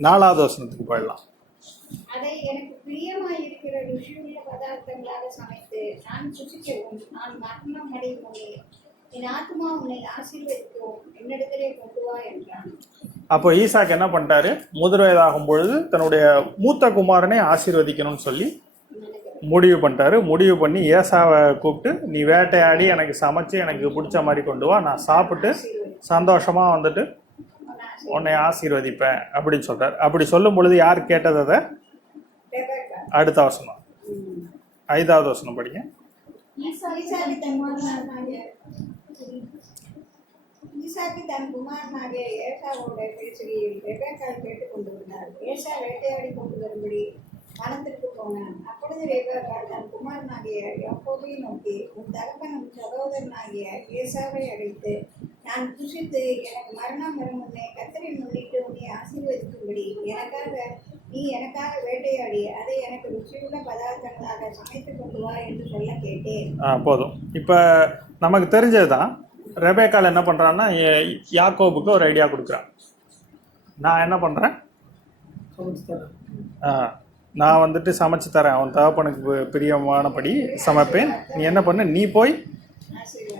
4வது வசனத்துக்கு போயிடலாம். அதை எனக்கு பிரியமாயிருக்கிற ருசியுள்ள பதார்த்தங்களாக சமைத்து நான் சுசிக்கவும் நான் மரணம் அடையும். என் ஆத்மா உன்னை ஆசீர்வதிக்கவும் என்னிடத்திலே கொண்டு வா என்றான். அப்போ ஈசாக்கு என்ன பண்ணிட்டாரு? முதிர்வயதாகும் பொழுது தன்னுடைய மூத்த குமாரனை ஆசீர்வதிக்கணும்னு சொல்லி முடிவு பண்ணிட்டாரு. முடிவு பண்ணி ஏசாவை கூப்பிட்டு, நீ வேட்டையாடி எனக்கு சமைச்சு எனக்கு பிடிச்ச மாதிரி கொண்டு வா, நான் சாப்பிட்டு சந்தோஷமா வந்துட்டு உன்னை ஆசீர்வதிப்பேன் அப்படின்னு சொல்றாரு. அப்படி சொல்லும் பொழுது யார் கேட்டது? அதை அடுத்த வசனம் 5வது வசனம் படிங்க. ஈசாக்கு தன் குமாரனாகிய ஏசாவோட பேசுகையில் ரெபெக்காள் கேட்டுக் கொண்டு வந்தார். ஏசா வேட்டையாடி கொண்டு வரும்படி வனத்திற்கு போனான். அப்பொழுது ரெபெக்காள் தன் குமாரனாகிய யாக்கோபை நோக்கி, உன் தகப்பனும் சகோதரனாகிய ஏசாவை அழைத்து, நான் புசித்து எனக்கு மரணம் வரும் முன்னே கர்த்தரை முன்னிட்டு உன்னை ஆசீர்வதிக்கும்படி நீ எனக்காக வேட்டையாடி அதை எனக்கு ருசியுள்ள பதார்த்தங்களாக சமைத்து கொண்டு வா என்று சொல்ல கேட்டேன். போதும். இப்போ நமக்கு தெரிஞ்சது தான். ரெபேக்காள் என்ன பண்ணுறான்னா, யாக்கோபுக்கு ஒரு ஐடியா கொடுக்குறான். நான் என்ன பண்ணுறேன், நான் வந்துட்டு சமைச்சு தரேன், அவன் தகப்பனுக்கு பிரியமானபடி சமைப்பேன், நீ என்ன பண்ணு, நீ போய்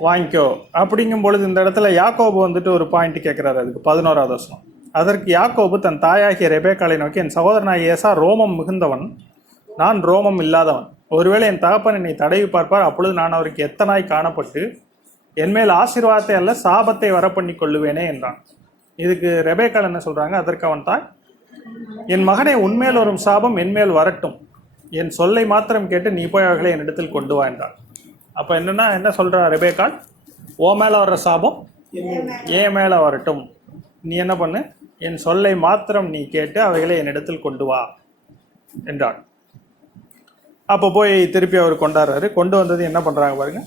வாங்கிக்கோ அப்படிங்கும் பொழுது இந்த இடத்துல யாக்கோபு வந்துட்டு ஒரு பாயிண்ட் கேட்குறாரு. அதுக்கு 11வது வசனம். அதற்கு யாக்கோபு தன் தாயாகிய ரெபேக்காளை நோக்கி, என் சகோதரனாகிய ஏசா ரோமம் மிகுந்தவன், நான் ரோமம் இல்லாதவன். ஒருவேளை என் தகப்பன் என்னை தடவி பார்ப்பார், அப்பொழுது நான் அவருக்கு எத்தனாய் காணப்பட்டு என்மேல் ஆசீர்வாதத்தை அல்ல சாபத்தை வரப்பண்ணி கொள்ளுவேனே என்றான். இதுக்கு ரெபேக்காள் என்ன சொல்றாங்க, அதற்கு அவன் தாய், என் மகனை உன்மேல் வரும் சாபம் என்மேல் வரட்டும், என் சொல்லை மாத்திரம் கேட்டு நீ போய் அவர்களை என்னிடத்தில் கொண்டு வா என்றான். அப்போ என்னன்னா என்ன சொல்றா ரெபேக்காள், ஓ மேலே வர்ற சாபம் ஏன் மேலே வரட்டும், நீ என்ன பண்ணு, என் சொல்லை மாத்திரம் நீ கேட்டு அவைகளை என்னிடத்தில் கொண்டு வா என்றான். அப்போ போய் திருப்பி அவர் கொண்டாடுறாரு. கொண்டு வந்தது என்ன பண்றாங்க பாருங்க,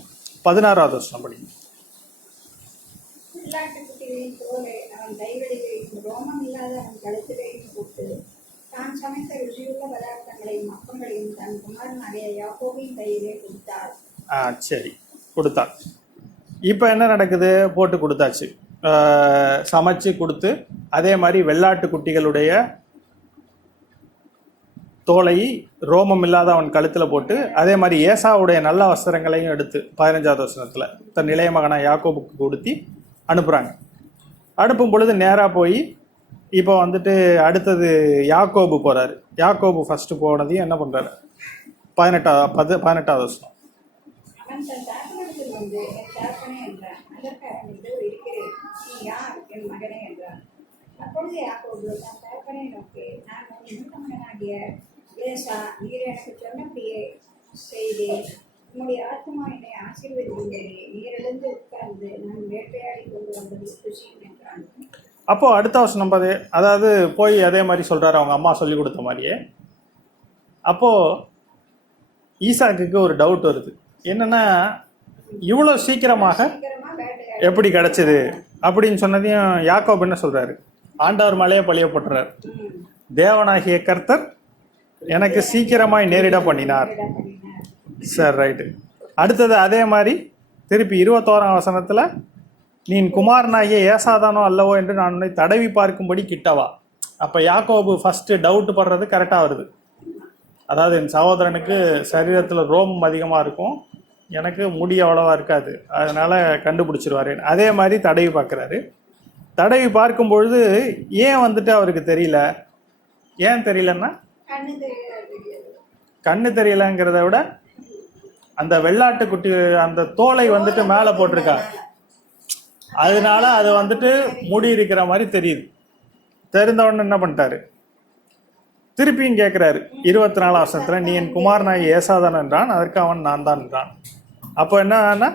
16வது வசனம் படி. வெள்ளாட்டுக்குட்டிகளின் தோலை அவன் கைகளிலேயும் ரோமம் இல்லாத அவன் கழுத்திலேயும் போட்டு தான் சமைத்த ருசியுள்ள பதார்த்தங்களையும் அப்பங்களையும் தன் குமாரனாகிய யாக்கோபின் கையிலே கொடுத்தார். சரி, கொடுத்தார். இப்போ என்ன நடக்குது, போட்டு கொடுத்தாச்சு, சமைச்சு கொடுத்து அதே மாதிரி வெள்ளாட்டு குட்டிகளுடைய தோலை ரோமம் இல்லாத அவன் கழுத்தில் போட்டு அதே மாதிரி ஏசாவுடைய நல்ல வஸ்திரங்களையும் எடுத்து 15வது வசனத்தில் தன் இளைய மகனா யாக்கோபுக்கு கொடுத்தி அனுப்புகிறாங்க. அனுப்பும் பொழுது நேராக போய் இப்போ வந்துட்டு அடுத்தது யாக்கோபு போகிறாரு. யாக்கோபு ஃபஸ்ட்டு போனதையும் என்ன பண்ணுறாரு, 18வது வசனம். அவன் தன் தகப்பனிடத்தில் வந்து, என் தகப்பனே என்றான். அதற்கு அவன், இதோ இருக்கிறேன், நீ யார் என் மகனே என்றான். அப்பொழுது யாக்கோபு தன் தகப்பனை நோக்கி, நான் உன் மூத்த மகனாகிய ஏசா, நீர் எனக்கு சொன்னபடியே செய்தேன். உம்முடைய ஆத்மா என்னை ஆசீர்வதிக்கும்படி நீர் எழுந்து உட்கார்ந்து நான் வேட்டையாடி கொண்டு வந்தது குஷியும் என்றான். அப்போ அடுத்த வசனம் அதாவது போய் அதே மாதிரி சொல்றாரு, அவங்க அம்மா சொல்லி கொடுத்த மாதிரியே. அப்போ ஈசாக்குக்கு ஒரு டவுட் வருது, என்னன்னா இவ்வளோ சீக்கிரமாக எப்படி கிடைச்சது அப்படின்னு சொன்னதையும் யாக்கோபு என்ன சொல்றாரு, ஆண்டவர் மேலேயே பழிய போட்டுறாரு. தேவனாகிய கர்த்தர் எனக்கு சீக்கிரமாய் நேரிட பண்ணினார். சரி, ரைட்டு. அடுத்தது அதே மாதிரி திருப்பி 21ஆம் வசனத்தில், நீ குமாரனாகிய ஏசாதானோ அல்லவோ என்று நான் உன்னை தடவி பார்க்கும்படி கிட்டவா. அப்போ யாக்கோபு ஃபஸ்ட்டு டவுட் படுறது கரெக்டாக வருது. அதாவது என் சகோதரனுக்கு சரீரத்தில் ரோமம் அதிகமாக இருக்கும், எனக்கு முடி அவ்வளோவா இருக்காது, அதனால் கண்டுபிடிச்சிருவாரு. அதே மாதிரி தடவி பார்க்குறாரு. தடவி பார்க்கும் பொழுது ஏன் வந்துட்டு அவருக்கு தெரியல, ஏன் தெரியலன்னா கண்ணு தெரியலங்கிறத விட அந்த வெள்ளாட்டு குட்டி அந்த தோலை வந்துட்டு மேலே போட்டிருக்காங்க, அதனால அது வந்துட்டு முடி இருக்கிற மாதிரி தெரியுது. தெரிந்தவொன்னு என்ன பண்ணிட்டாரு, திருப்பியும் கேட்குறாரு 24ஆம் வசனத்தில், நீ என் குமாரனாகிய ஏசாதான் என்றான். அதற்கு அவன் நான் தான் என்றான். அப்போ என்னன்னா,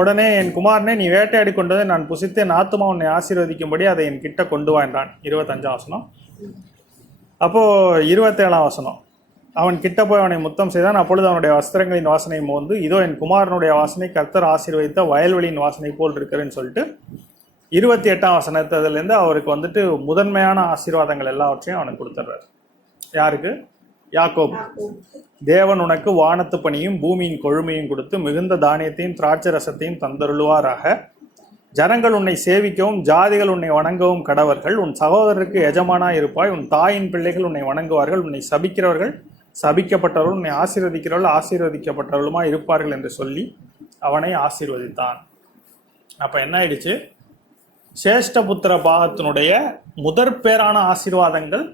உடனே என் குமாரனே நீ வேட்டையாடி கொண்டதை நான் புசித்து என் ஆத்துமா உன்னை ஆசீர்வதிக்கும்படி அதை என் கிட்ட கொண்டு வா என்றான். 25ஆம் வசனம். அப்போது 27ஆம் வசனம், அவன் கிட்ட போய் அவனை முத்தம் செய்தான். அப்பொழுது அவனுடைய வஸ்திரங்களின் வாசனை மோந்து, இதோ என் குமாரனுடைய வாசனை கர்த்தர் ஆசீர்வதித்த வயல்வெளியின் வாசனை போல் இருக்கிறேன்னு சொல்லிட்டு 28ஆம் வசனத்துலேருந்து அவருக்கு வந்துட்டு முதன்மையான ஆசீர்வாதங்கள் எல்லாவற்றையும் அவனுக்கு கொடுத்துட்றாரு. யாருக்கு, யாக்கோபு. தேவன் உனக்கு வானத்து பணியும் பூமியின் கொழுமையும் கொடுத்து மிகுந்த தானியத்தையும் திராட்சை ரசத்தையும் தந்தருளுவாராக. ஜனங்கள் உன்னை சேவிக்கவும் ஜாதிகள் உன்னை வணங்கவும் கடவர்கள். உன் சகோதரருக்கு எஜமானாய் இருப்பாய். உன் தாயின் பிள்ளைகள் உன்னை வணங்குவார்கள். உன்னை சபிக்கிறவர்கள் சபிக்கப்பட்டவர்கள், உன்னை ஆசீர்வதிக்கிறவர்கள் ஆசீர்வதிக்கப்பட்டவர்களுமா இருப்பார்கள் என்று சொல்லி அவனை ஆசீர்வதித்தான். அப்போ என்ன ஆயிடுச்சு, சேஷ்டபுத்திர பாகத்தினுடைய முதற் பேரான ஆசீர்வாதங்கள்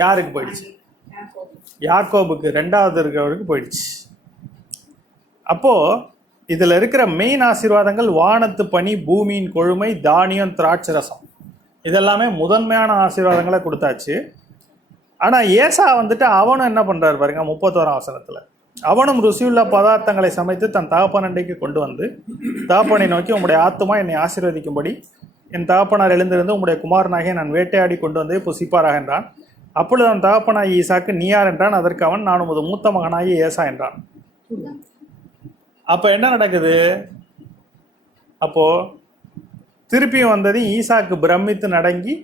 யாருக்கு போயிடுச்சு, யாக்கோபுக்கு, 2வது இருக்கிறவருக்கு போயிடுச்சு. அப்போ இதுல இருக்கிற மெயின் ஆசீர்வாதங்கள் வானத்து பனி, பூமியின் கொழுமை, தானியம், திராட்சை ரசம், இதெல்லாமே முதன்மையான ஆசீர்வாதங்களை கொடுத்தாச்சு. ஆனா ஏசா வந்துட்டு அவனும் என்ன பண்றாரு பாருங்க, 31ஆம் வசனத்துல, அவனும் ருசியுள்ள பதார்த்தங்களை சமைத்து தன் தகப்பனண்டைக்கு கொண்டு வந்து தகப்பனை நோக்கி, உம்முடைய ஆத்துமா என்னை ஆசீர்வதிக்கும்படி என் தகப்பனார் எழுந்திருந்து உம்முடைய குமாரனாகிய நான் வேட்டையாடி கொண்டு வந்து புசிப்பாராக என்றான். அப்பொழுது அவன் தகப்பனாகி ஈசாக்கு நீ யார் என்றான். அதற்கு அவன், நான் உமது மூத்த மகனாகி ஏசா என்றான். அப்போ என்ன நடக்குது? அப்போ திருப்பியும் வந்தது ஈசாக்கு பிரமித்து நடங்கி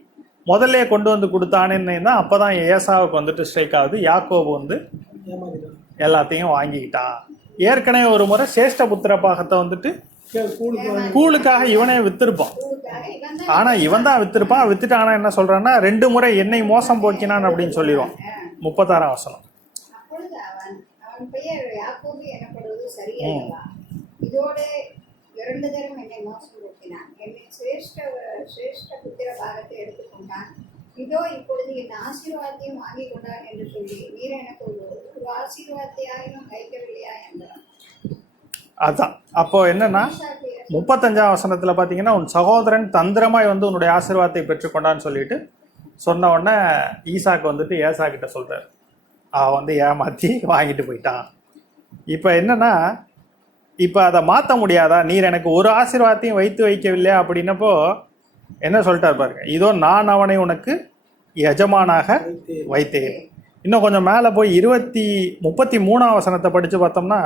முதல்ல கொண்டு வந்து கொடுத்தானேன்னு தான். அப்போதான் ஏசாவுக்கு வந்துட்டு ஸ்ட்ரைக் ஆகுது. யாக்கோபு வந்து எல்லாத்தையும் வாங்கிக்கிட்டான். ஏற்கனவே ஒரு முறை சேஷ்ட புத்திர பாகத்தை வந்துட்டு கூழுக்காக இவனே வித்திருப்பான். ஆனா இவன் தான் வித்திருப்பான். வித்துட்டு ஆனா என்ன சொல்றான்னா 2 முறை என்னை மோசம் போக்கினான் அப்படின்னு சொல்லிடுவான். 36ஆம் வசனம். அப்பொழுது அவன் பெயர் யாக்கோபு எனப்படுவது சரியல்லவா? இதோட 2 தரம் என்னை மோசம் போக்கினான். என்னை சிரேஷ்ட புத்திர பாகத்தை எடுத்துக்கொண்டான். இதோ இப்பொழுது என் ஆசீர்வாதத்தையும் வாங்கி கொண்டான் என்று சொல்லி நீர் எனக்கு ஒரு ஆசீர்வாதத்தையாயும் கைக்கவில்லையா என்றான். அதான் அப்போ என்னன்னா 35ஆம் வசனத்துல பாத்தீங்கன்னா, உன் சகோதரன் தந்திரமாய் வந்து உன்னுடைய ஆசீர்வாதத்தை பெற்றுக்கொண்டான்னு சொல்லிட்டு சொன்ன உடனே ஈசாக்கு வந்துட்டு ஏசா கிட்ட சொல்றாரு, அவன் வந்து ஏமாத்தி வாங்கிட்டு போயிட்டான். இப்போ என்னன்னா, இப்போ அதை மாற்ற முடியாதா? நீர் எனக்கு ஒரு ஆசீர்வாதத்தையும் வைத்து வைக்கவில்லையா அப்படின்னப்போ என்ன சொல்லிட்டார் பாருங்க, இதோ நான் அவனை உனக்கு எஜமானாக வைத்தேன். இன்னும் கொஞ்சம் மேலே போய் 33ஆம் வசனத்தை படித்து பார்த்தோம்னா,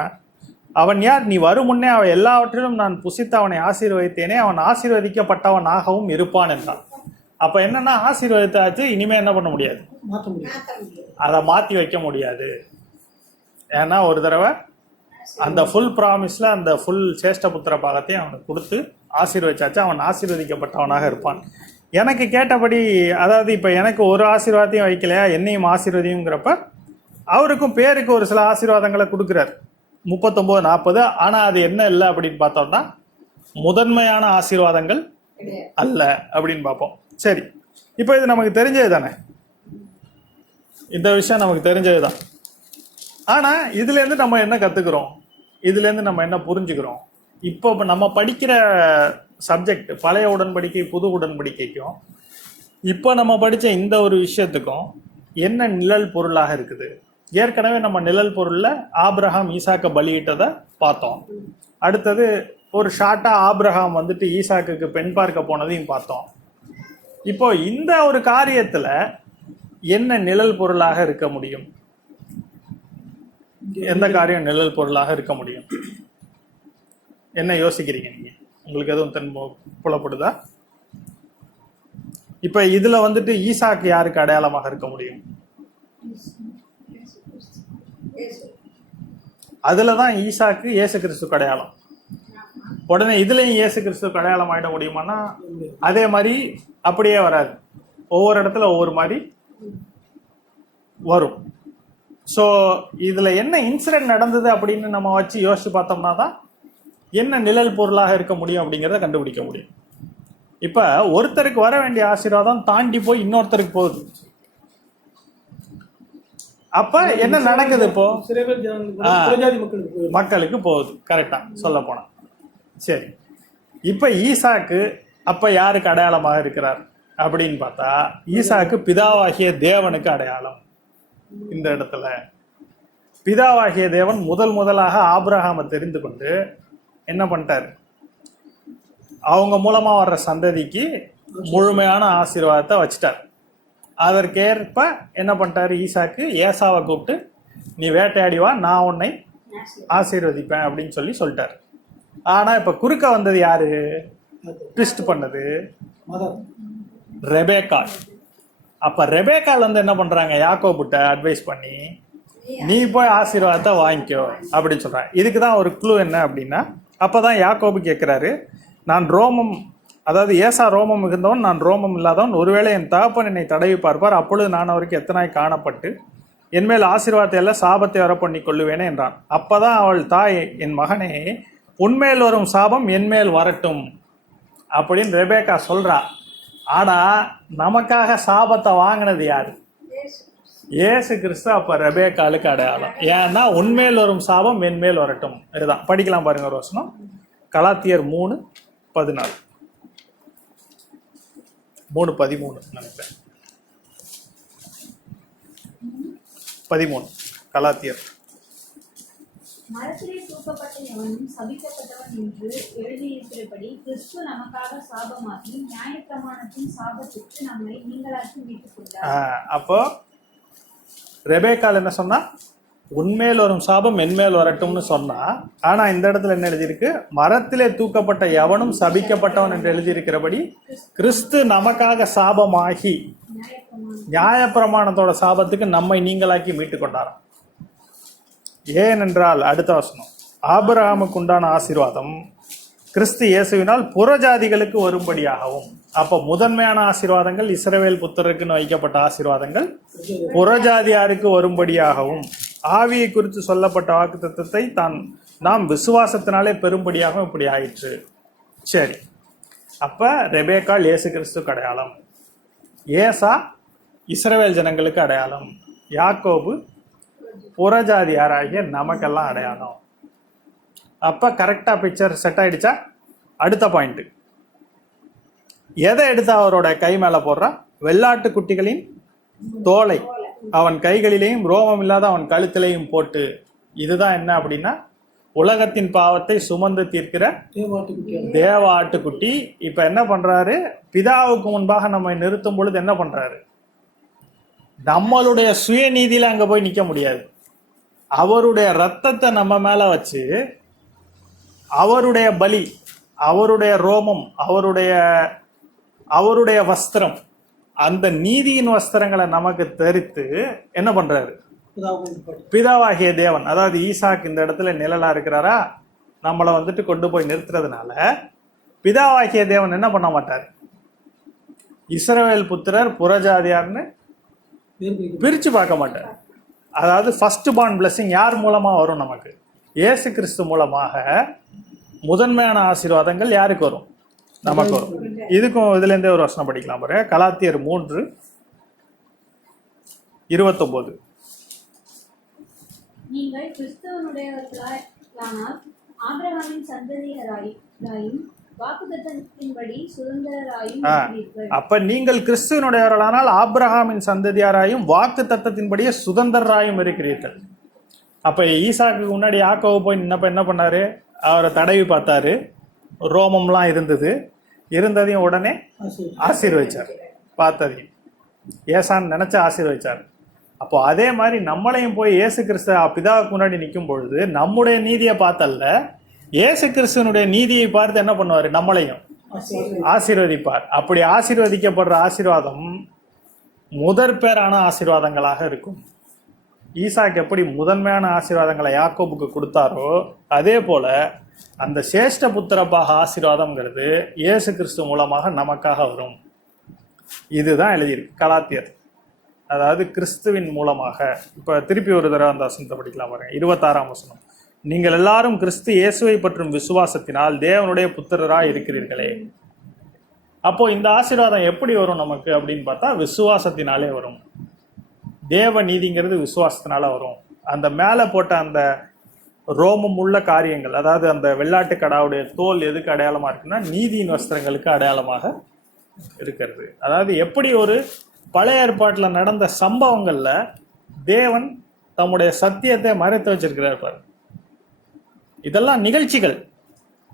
அவன் யார்? நீ வரும் முன்னே அவன் எல்லாவற்றிலும் நான் புசித்து அவனை ஆசீர்வதித்தேனே, அவன் ஆசீர்வதிக்கப்பட்டவனாகவும் இருப்பான் என்றான். அப்போ என்னன்னா, ஆசீர்வதித்தாச்சு, இனிமேல் என்ன பண்ண முடியாது, அதை மாற்றி வைக்க முடியாது. ஏன்னா ஒரு தடவை அந்த ஃபுல் ப்ராமிஸில் அந்த ஃபுல் சேஷ்டபுத்திர பாகத்தையும் அவனுக்கு கொடுத்து ஆசீர்வதிச்சாச்சு, அவன் ஆசீர்வதிக்கப்பட்டவனாக இருப்பான். எனக்கு கேட்டபடி, அதாவது இப்போ எனக்கு ஒரு ஆசீர்வாதத்தையும் வைக்கலையா, என்னையும் ஆசீர்வதிங்கிறப்ப அவருக்கும் பேருக்கு ஒரு சில ஆசீர்வாதங்களை கொடுக்குறாரு 39, 40. ஆனால் அது என்ன இல்லை அப்படின்னு பார்த்தோம்னா, முதன்மையான ஆசீர்வாதங்கள் அல்ல அப்படின்னு பார்ப்போம். சரி, இப்போ இது நமக்கு தெரிஞ்சது தானே, இந்த விஷயம் நமக்கு தெரிஞ்சது தான். ஆனால் இதுலேருந்து நம்ம என்ன கற்றுக்குறோம், இதுலேருந்து நம்ம என்ன புரிஞ்சுக்கிறோம்? இப்போ நம்ம படிக்கிற சப்ஜெக்ட் பழைய உடன்படிக்கை புது உடன்படிக்கைக்கும் இப்போ நம்ம படித்த இந்த ஒரு விஷயத்துக்கும் என்ன நிழல் பொருளாக இருக்குது? ஏற்கனவே நம்ம நிழல் பொருளில் ஆபிரகாம் ஈசாக்கை பலியிட்டதை பார்த்தோம். அடுத்தது ஒரு ஷார்ட்டாக ஆபிரகாம் வந்துட்டு ஈசாக்குக்கு பெண் பார்க்க போனதையும் பார்த்தோம். இப்போ இந்த ஒரு காரியத்தில் என்ன நிழல் பொருளாக இருக்க முடியும்? எந்த காரியம் நிழல் பொருளாக இருக்க முடியும்? என்ன யோசிக்கிறீங்க நீங்க? உங்களுக்கு எதுவும் புலப்படுதா? இப்ப இதுல வந்துட்டு ஈசாக்கு யாருக்கு அடையாளமாக இருக்க முடியும்? அதுலதான் ஈசாக்கு இயேசு கிறிஸ்துக்கு அடையாளம். உடனே இதுலயும் இயேசு கிறிஸ்துக்கு அடையாளம் ஆயிட முடியுமானா அதே மாதிரி அப்படியே வராது. ஒவ்வொரு இடத்துல ஒவ்வொரு மாதிரி வரும். ஸோ இதில் என்ன இன்சிடென்ட் நடந்தது அப்படின்னு நம்ம வச்சு யோசிச்சு பார்த்தோம்னா தான் என்ன நிழல் பொருளாக இருக்க முடியும் அப்படிங்கிறத கண்டுபிடிக்க முடியும். இப்போ ஒருத்தருக்கு வர வேண்டிய ஆசீர்வாதம் தாண்டி போய் இன்னொருத்தருக்கு போகுது. அப்ப என்ன நடக்குது? இப்போ மக்களுக்கு போகுது. கரெக்டா சொல்ல போனா. சரி, இப்போ ஈசாக்கு அப்ப யாருக்கு அடையாளமாக இருக்கிறார் அப்படின்னு பார்த்தா, ஈசாக்கு பிதாவாகிய தேவனுக்கு அடையாளம். இந்த இடத்துல பிதாவாகிய தேவன் முதலாக ஆபிரகாமை தெரிந்து கொண்டு என்ன பண்ணிட்டார்? அவங்க மூலமா வர்ற சந்ததிக்கு முழுமையான ஆசீர்வாதத்தை வச்சுட்டார். அதற்கேற்ப என்ன பண்ணிட்டாரு? ஈசாக்கு ஏசாவை கூப்பிட்டு, நீ வேட்டையாடி வா, நான் உன்னை ஆசீர்வதிப்பேன் அப்படின்னு சொல்லிட்டார். ஆனா இப்ப குறுக்க வந்தது யாரு? ட்விஸ்ட் பண்ணது ரெபேக்காள். அப்ப ரெபேக்காள் வந்து என்ன பண்றாங்க? யாக்கோபுட்ட அட்வைஸ் பண்ணி, நீ போய் ஆசீர்வாதத்தை வாங்கிக்கோ அப்படின்னு சொல்றாங்க. இதுக்கு தான் ஒரு க்ளூ என்ன அப்படின்னா, அப்பதான் யாக்கோபு கேட்கிறாரு, நான் ரோமம், அதாவது ஏசா ரோமம் மிகுந்தவன், நான் ரோமம் இல்லாதவன். ஒருவேளை என் தகப்பன் என்னை தடவி பார்ப்பார், அப்பொழுது நான் அவருக்கு எத்தனாய் காணப்பட்டு என்மேல் ஆசீர்வாதத்தை எல்லாம் சாபத்தை வர பண்ணி கொள்ளுவேனே என்றான். அப்பதான் அவள் தாய், என் மகனே, உன்மேல் வரும் சாபம் என்மேல் வரட்டும் அப்படின்னு ரெபேக்கா சொல்றா. ஆனா நமக்காக சாபத்தை வாங்கினது யாரு? இயேசு கிறிஸ்து. அப்ப ரெபேக்காளுக்கு அடையாளம். ஏன்னா உன்மேல் வரும் சாபம் என்மேல் வரட்டும். இதுதான் படிக்கலாம் பாருங்க ஒரு வசனம். கலாத்தியர் 3:14, 3:13 நினைப்பேன். 13 கலாத்தியர். மரத்திலே தூக்கப்பட்ட எவனும் சபிக்கப்பட்டவன் என்று எழுதியிருக்கிறபடி கிறிஸ்து நமக்காக சாபமாகி நியாயப்பிரமாணத்தின் சாபத்திற்கு நம்மை நீங்களாக்கி மீட்டுக் கொண்டார். அப்போ ரெபேக்கால் என்ன சொன்னா, உன்மேல் வரும் சாபம் என்மேல் வரட்டும்னு சொன்னா, ஆனா இந்த இடத்துல என்ன எழுதியிருக்கு, மரத்திலே தூக்கப்பட்ட எவனும் சபிக்கப்பட்டவன் என்று எழுதியிருக்கிறபடி கிறிஸ்து நமக்காக சாபமாகி நியாயப்பிரமாணத்தோட சாபத்துக்கு நம்மை நீங்களாக்கி மீட்டு கொண்டாராம். ஏனென்றால் அடுத்த வசனம், ஆபிரகாமுக்கு உண்டான ஆசீர்வாதம் கிறிஸ்து இயேசுவினால் புறஜாதிகளுக்கு வரும்படியாகவும். அப்ப முதன்மையான ஆசீர்வாதங்கள் இஸ்ரவேல் புத்திரருக்குன்னு வைக்கப்பட்ட ஆசீர்வாதங்கள் புறஜாதியாருக்கு வரும்படியாகவும், ஆவியை குறித்து சொல்லப்பட்ட வாக்குத்தத்தத்தை நாம் விசுவாசத்தினாலே பெரும்படியாகவும் இப்படி ஆயிற்று. சரி, அப்ப ரெபேக்காள் இயேசு கிறிஸ்துக்கு அடையாளம், ஏசா இஸ்ரவேல் ஜனங்களுக்கு அடையாளம், யாக்கோபு புறஜாதியாராகிய நமக்கெல்லாம் அடையாளம். அப்ப கரெக்டா பிக்சர் செட் ஆயிடுச்சா? அடுத்த பாயிண்ட், எதை எடுத்து அவரோட கை மேல போடுறா? வெள்ளாட்டு குட்டிகளின் தோலை அவன் கைகளிலேயும் ரோமம் இல்லாத அவன் கழுத்திலையும் போட்டு. இதுதான் என்ன அப்படின்னா, உலகத்தின் பாவத்தை சுமந்து தீர்க்கிற தேவ ஆட்டுக்குட்டி. இப்ப என்ன பண்றாரு, பிதாவுக்கு முன்பாக நம்மை நிறுத்தும் பொழுது என்ன பண்றாரு, நம்மளுடைய சுயநீதியில அங்க போய் நிக்க முடியாது. அவருடைய ரத்தத்தை நம்ம மேல வச்சு, அவருடைய பலி, அவருடைய ரோமம், அவருடைய வஸ்திரம், அந்த நீதியின் வஸ்திரங்களை நமக்கு தரித்து என்ன பண்றாரு, பிதாவாகிய தேவன், அதாவது ஈசாக்கு இந்த இடத்துல நிழலா இருக்கிறாரா, நம்மளை வந்துட்டு கொண்டு போய் நிறுத்துறதுனால பிதாவாகிய தேவன் என்ன பண்ண மாட்டார், இஸ்ரவேல் புத்திரர் புறஜாதியார்னு பிரிச்சு பார்க்க மாட்டார். அதாவது ஃபர்ஸ்ட் பார்ன் பிளஸிங் யார் மூலமா வரும், நமக்கு இயேசு கிறிஸ்து மூலமாக முதன்மையான ஆசீர்வாதங்கள் யாருக்கு வரும், நமக்கு வரும். இதுக்கும் இதுல இருந்தே ஒரு வசனம் படிக்கலாம் பாருங்க, கலாத்தியர் 3:29. நீங்கள் கிறிஸ்தவனுடையவர்களானால் ஆபிரகாமின் சந்ததியராயும் வாக்குத்தத்தத்தின்படி சுதந்திரராயும் இருக்கிறீர்கள். அப்ப நீங்கள் கிறிஸ்துவனுடையவர்களானால் ஆபிரகாமின் சந்ததியாராயும் வாக்கு தத்தத்தின்படியே சுதந்திரராயும் இருக்கிறீர்கள். அப்ப ஈசாக்கு முன்னாடி யாக்கோபு போய் நின்னப்ப என்ன பண்ணாரு, அவரை தடவி பார்த்தாரு, ரோமம்லாம் இருந்ததையும் உடனே ஆசீர்வதிச்சார், பார்த்ததையும் ஏசான்னு நினைச்சு ஆசீர்வதிச்சார். அப்போ அதே மாதிரி நம்மளையும் போய் இயேசு கிறிஸ்து பிதாவுக்கு முன்னாடி நிற்கும் பொழுது நம்முடைய நீதியை பார்த்தல்ல, இயேசு கிறிஸ்துவனுடைய நீதியை பார்த்து என்ன பண்ணுவார், நம்மளையும் ஆசீர்வதிப்பார். அப்படி ஆசீர்வதிக்கப்படுற ஆசீர்வாதம் முதற்பேரான ஆசீர்வாதங்களாக இருக்கும். ஈசாக்கு எப்படி முதன்மையான ஆசீர்வாதங்களை யாக்கோபுக்கு கொடுத்தாரோ, அதே போல அந்த சேஷ்ட புத்திரப்பாக ஆசீர்வாதம்ங்கிறது இயேசு கிறிஸ்து மூலமாக நமக்காக வரும். இதுதான் எழுதியிருக்கு கலாத்தியர், அதாவது கிறிஸ்துவின் மூலமாக. இப்ப திருப்பி ஒரு தடவை அந்த வசனத்தை படிக்கலாம் பாருங்க, 26ஆம் வசனம். நீங்கள் எல்லாரும் கிறிஸ்து இயேசுவை பற்றும் விசுவாசத்தினால் தேவனுடைய புத்திரராய் இருக்கிறீர்களே. அப்போ இந்த ஆசீர்வாதம் எப்படி வரும் நமக்கு அப்படின்னு பார்த்தா, விசுவாசத்தினாலே வரும். தேவ நீதிங்கிறது விசுவாசத்தினால வரும். அந்த மேலே போட்ட அந்த ரோமம் உள்ள காரியங்கள், அதாவது அந்த வெள்ளாட்டு கடாவுடைய தோல் எதுக்கு அடையாளமா இருக்குன்னா, நீதியின் வஸ்திரங்களுக்கு அடையாளமாக இருக்கிறது. அதாவது எப்படி ஒரு பழைய ஏற்பாட்டில் நடந்த சம்பவங்கள்ல தேவன் தம்முடைய சத்தியத்தை மறைத்து வச்சிருக்கிறார் பாரு. இதெல்லாம் நிகழ்ச்சிகள்,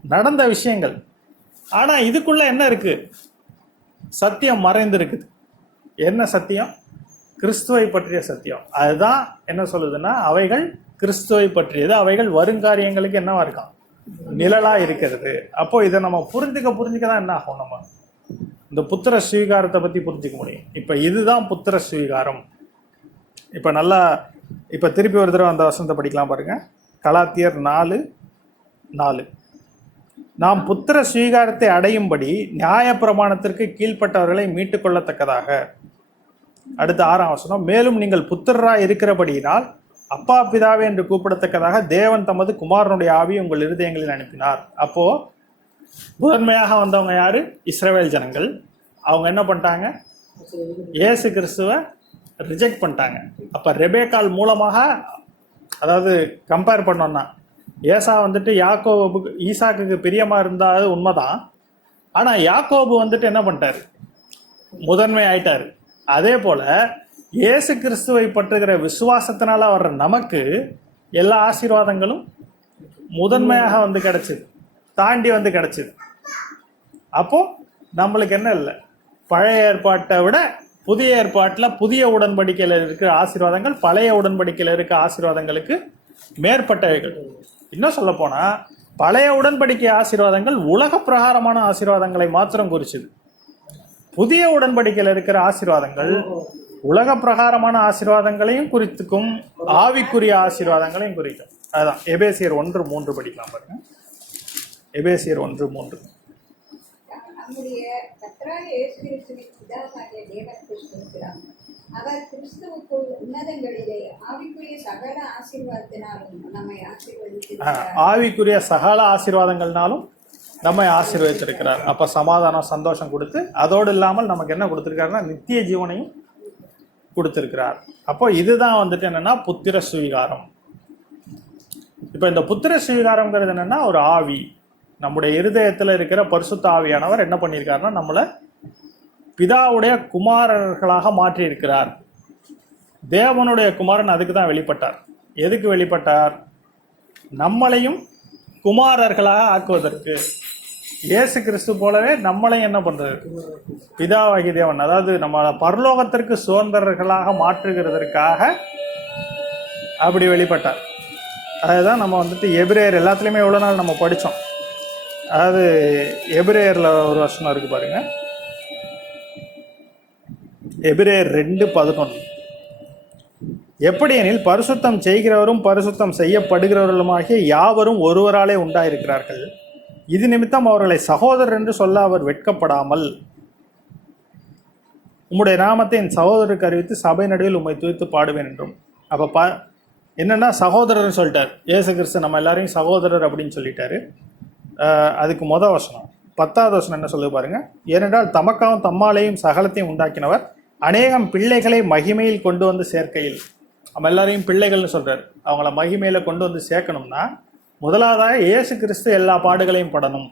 நடந்த விஷயங்கள். ஆனா இதுக்குள்ள என்ன இருக்கு, சத்தியம் மறைந்து இருக்குது. என்ன சத்தியம்? கிறிஸ்துவை பற்றிய சத்தியம். அதுதான் என்ன சொல்லுதுன்னா, அவைகள் கிறிஸ்துவை பற்றியது, அவைகள் வருங்காரியங்களுக்கு என்னவா இருக்கான், நிழலா இருக்கிறது. அப்போ இதை நம்ம புரிஞ்சுக்க தான் என்ன ஆகும், நம்ம இந்த புத்திர ஸ்வீகாரத்தை பத்தி புரிஞ்சுக்க முடியும். இப்ப இதுதான் புத்திர ஸ்வீகாரம். இப்ப திருப்பி ஒரு தடவை அந்த வசனத்தை படிக்கலாம் பாருங்க, கலாத்தியர் 4:4. நாம் புத்திர ஸ்வீகாரத்தை அடையும்படி நியாய பிரமாணத்திற்கு கீழ்ப்பட்டவர்களை மீட்டுக் கொள்ளத்தக்கதாக. அடுத்த 6ஆம் வசனம், மேலும் நீங்கள் புத்திரராய் இருக்கிறபடியினால் அப்பா பிதாவே என்று கூப்பிடத்தக்கதாக தேவன் தமது குமாரனுடைய ஆவியை உங்கள் இருதயங்களில் அனுப்பினார். அப்போ முதன்மையாக வந்தவங்க யாரு, இஸ்ரவேல் ஜனங்கள். அவங்க என்ன பண்ணிட்டாங்க, இயேசு கிறிஸ்துவை ரிஜெக்ட் பண்ணிட்டாங்க. அப்ப ரெபேக்கால் மூலமாக, அதாவது கம்பேர் பண்ணோம்னா, ஏசா வந்துட்டு யாக்கோபுக்கு ஈசாக்குக்கு பிரியமா இருந்தாது உண்மைதான். ஆனா யாக்கோபு வந்துட்டு என்ன பண்ணிட்டாரு, முதன்மை ஆயிட்டாரு. அதே போல இயேசு கிறிஸ்துவை பற்றுகிற விசுவாசத்தினால வர்ற நமக்கு எல்லா ஆசீர்வாதங்களும் முதன்மையாக வந்து கிடைச்சது, தாண்டி வந்து கிடைச்சது. அப்போ நம்மளுக்கு என்ன இல்லை, பழைய ஏற்பாட்டை விட புதிய ஏற்பாட்டில் புதிய உடன்படிக்கையில் இருக்கிற ஆசீர்வாதங்கள் பழைய உடன்படிக்கையில் இருக்க ஆசீர்வாதங்களுக்கு மேற்பட்டவைகள். இன்னும் சொல்ல போனா பழைய உடன்படிக்கை ஆசீர்வாதங்கள் உலக பிரகாரமான ஆசீர்வாதங்களை மாத்திரம் குறிச்சுது. புதிய உடன்படிக்கையில் இருக்கிற ஆசீர்வாதங்கள் உலக பிரகாரமான ஆசீர்வாதங்களையும் குறித்துக்கும் ஆவிக்குரிய ஆசீர்வாதங்களையும் குறிக்கும். அதுதான் எபேசியர் 1:3 படிக்கலாம் பாருங்க. எபேசியர் 1:3. நம்முடைய கர்த்தராகிய இயேசு கிறிஸ்துவின் பிதாவாகிய தேவன் கிறிஸ்துவிற்கிறார். அவர் கிறிஸ்துவுக்குள் உன்னதங்களிலே ஆவிக்குரிய சகல ஆசீர்வாதத்தினாலும் நம்மை ஆசீர்வதித்திருக்கிறார். ஆவிக்குரிய சகல ஆசீர்வாதங்கள்னாலும் நம்மை ஆசீர்வதித்திருக்கிறார். அப்ப சமாதானம், சந்தோஷம் கொடுத்து, அதோடு இல்லாமல் நமக்கு என்ன கொடுத்திருக்காருன்னா நித்திய ஜீவனையும் கொடுத்திருக்கிறார். அப்போ இதுதான் வந்துட்டு என்னன்னா புத்திர சுவீகாரம். இப்ப இந்த புத்திர சுவீகாரம்ங்கிறது என்னன்னா ஒரு ஆவி. நம்முடைய இருதயத்துல இருக்கிற பரிசுத்த ஆவியானவர் என்ன பண்ணியிருக்காருன்னா நம்மளை பிதாவுடைய குமாரர்களாக மாற்றி இருக்கிறார். தேவனுடைய குமாரன் அதுக்கு தான் வெளிப்பட்டார். எதுக்கு வெளிப்பட்டார்? நம்மளையும் குமாரர்களாக ஆக்குவதற்கு. இயேசு கிறிஸ்து போலவே நம்மளையும் என்ன பண்றது? பிதாவாகிய தேவன், அதாவது நம்ம பரலோகத்திற்கு சுதந்திரர்களாக மாற்றுகிறதற்காக அப்படி வெளிப்பட்டார். அதுதான் நம்ம வந்துட்டு எபிரேயர் எல்லாத்துலேயுமே எவ்வளோ நாள் நம்ம படித்தோம். அதாவது எபிரேயரில் ஒரு வசனம் இருக்கு பாருங்க. எபிரேயர் 2:11. எப்படியெனில் பரிசுத்தம் செய்கிறவரும் பரிசுத்தம் செய்யப்படுகிறவர்களுமாகிய யாவரும் ஒருவராலே உண்டாயிருக்கிறார்கள். இது நிமித்தம் அவர்களை சகோதரர் என்று சொல்ல அவர் வெட்கப்படாமல் உம்முடைய நாமத்தை என் சகோதரருக்கு அறிவித்து சபை நடுவில் உம்மை துதித்து பாடுவேன் என்றும். அப்போ என்னன்னா சகோதரர்னு சொல்லிட்டார். இயேசு கிறிஸ்து நம்ம எல்லாரையும் சகோதரர் அப்படின்னு சொல்லிட்டாரு. அதுக்கு வசனம் 10வது வசனம் என்ன சொல்லுது பாருங்க. ஏனென்றால் தமக்காவும் தம்மாலையும் சகலத்தையும் உண்டாக்கினவர் அநேகம் பிள்ளைகளை மகிமையில் கொண்டு வந்து சேர்க்கையில். நம்ம எல்லாரையும் பிள்ளைகள்னு சொல்றாரு. அவங்கள மகிமையில கொண்டு வந்து சேர்க்கணும்னா முதலாவதாக இயேசு கிறிஸ்து எல்லா பாடுகளையும் படணும்.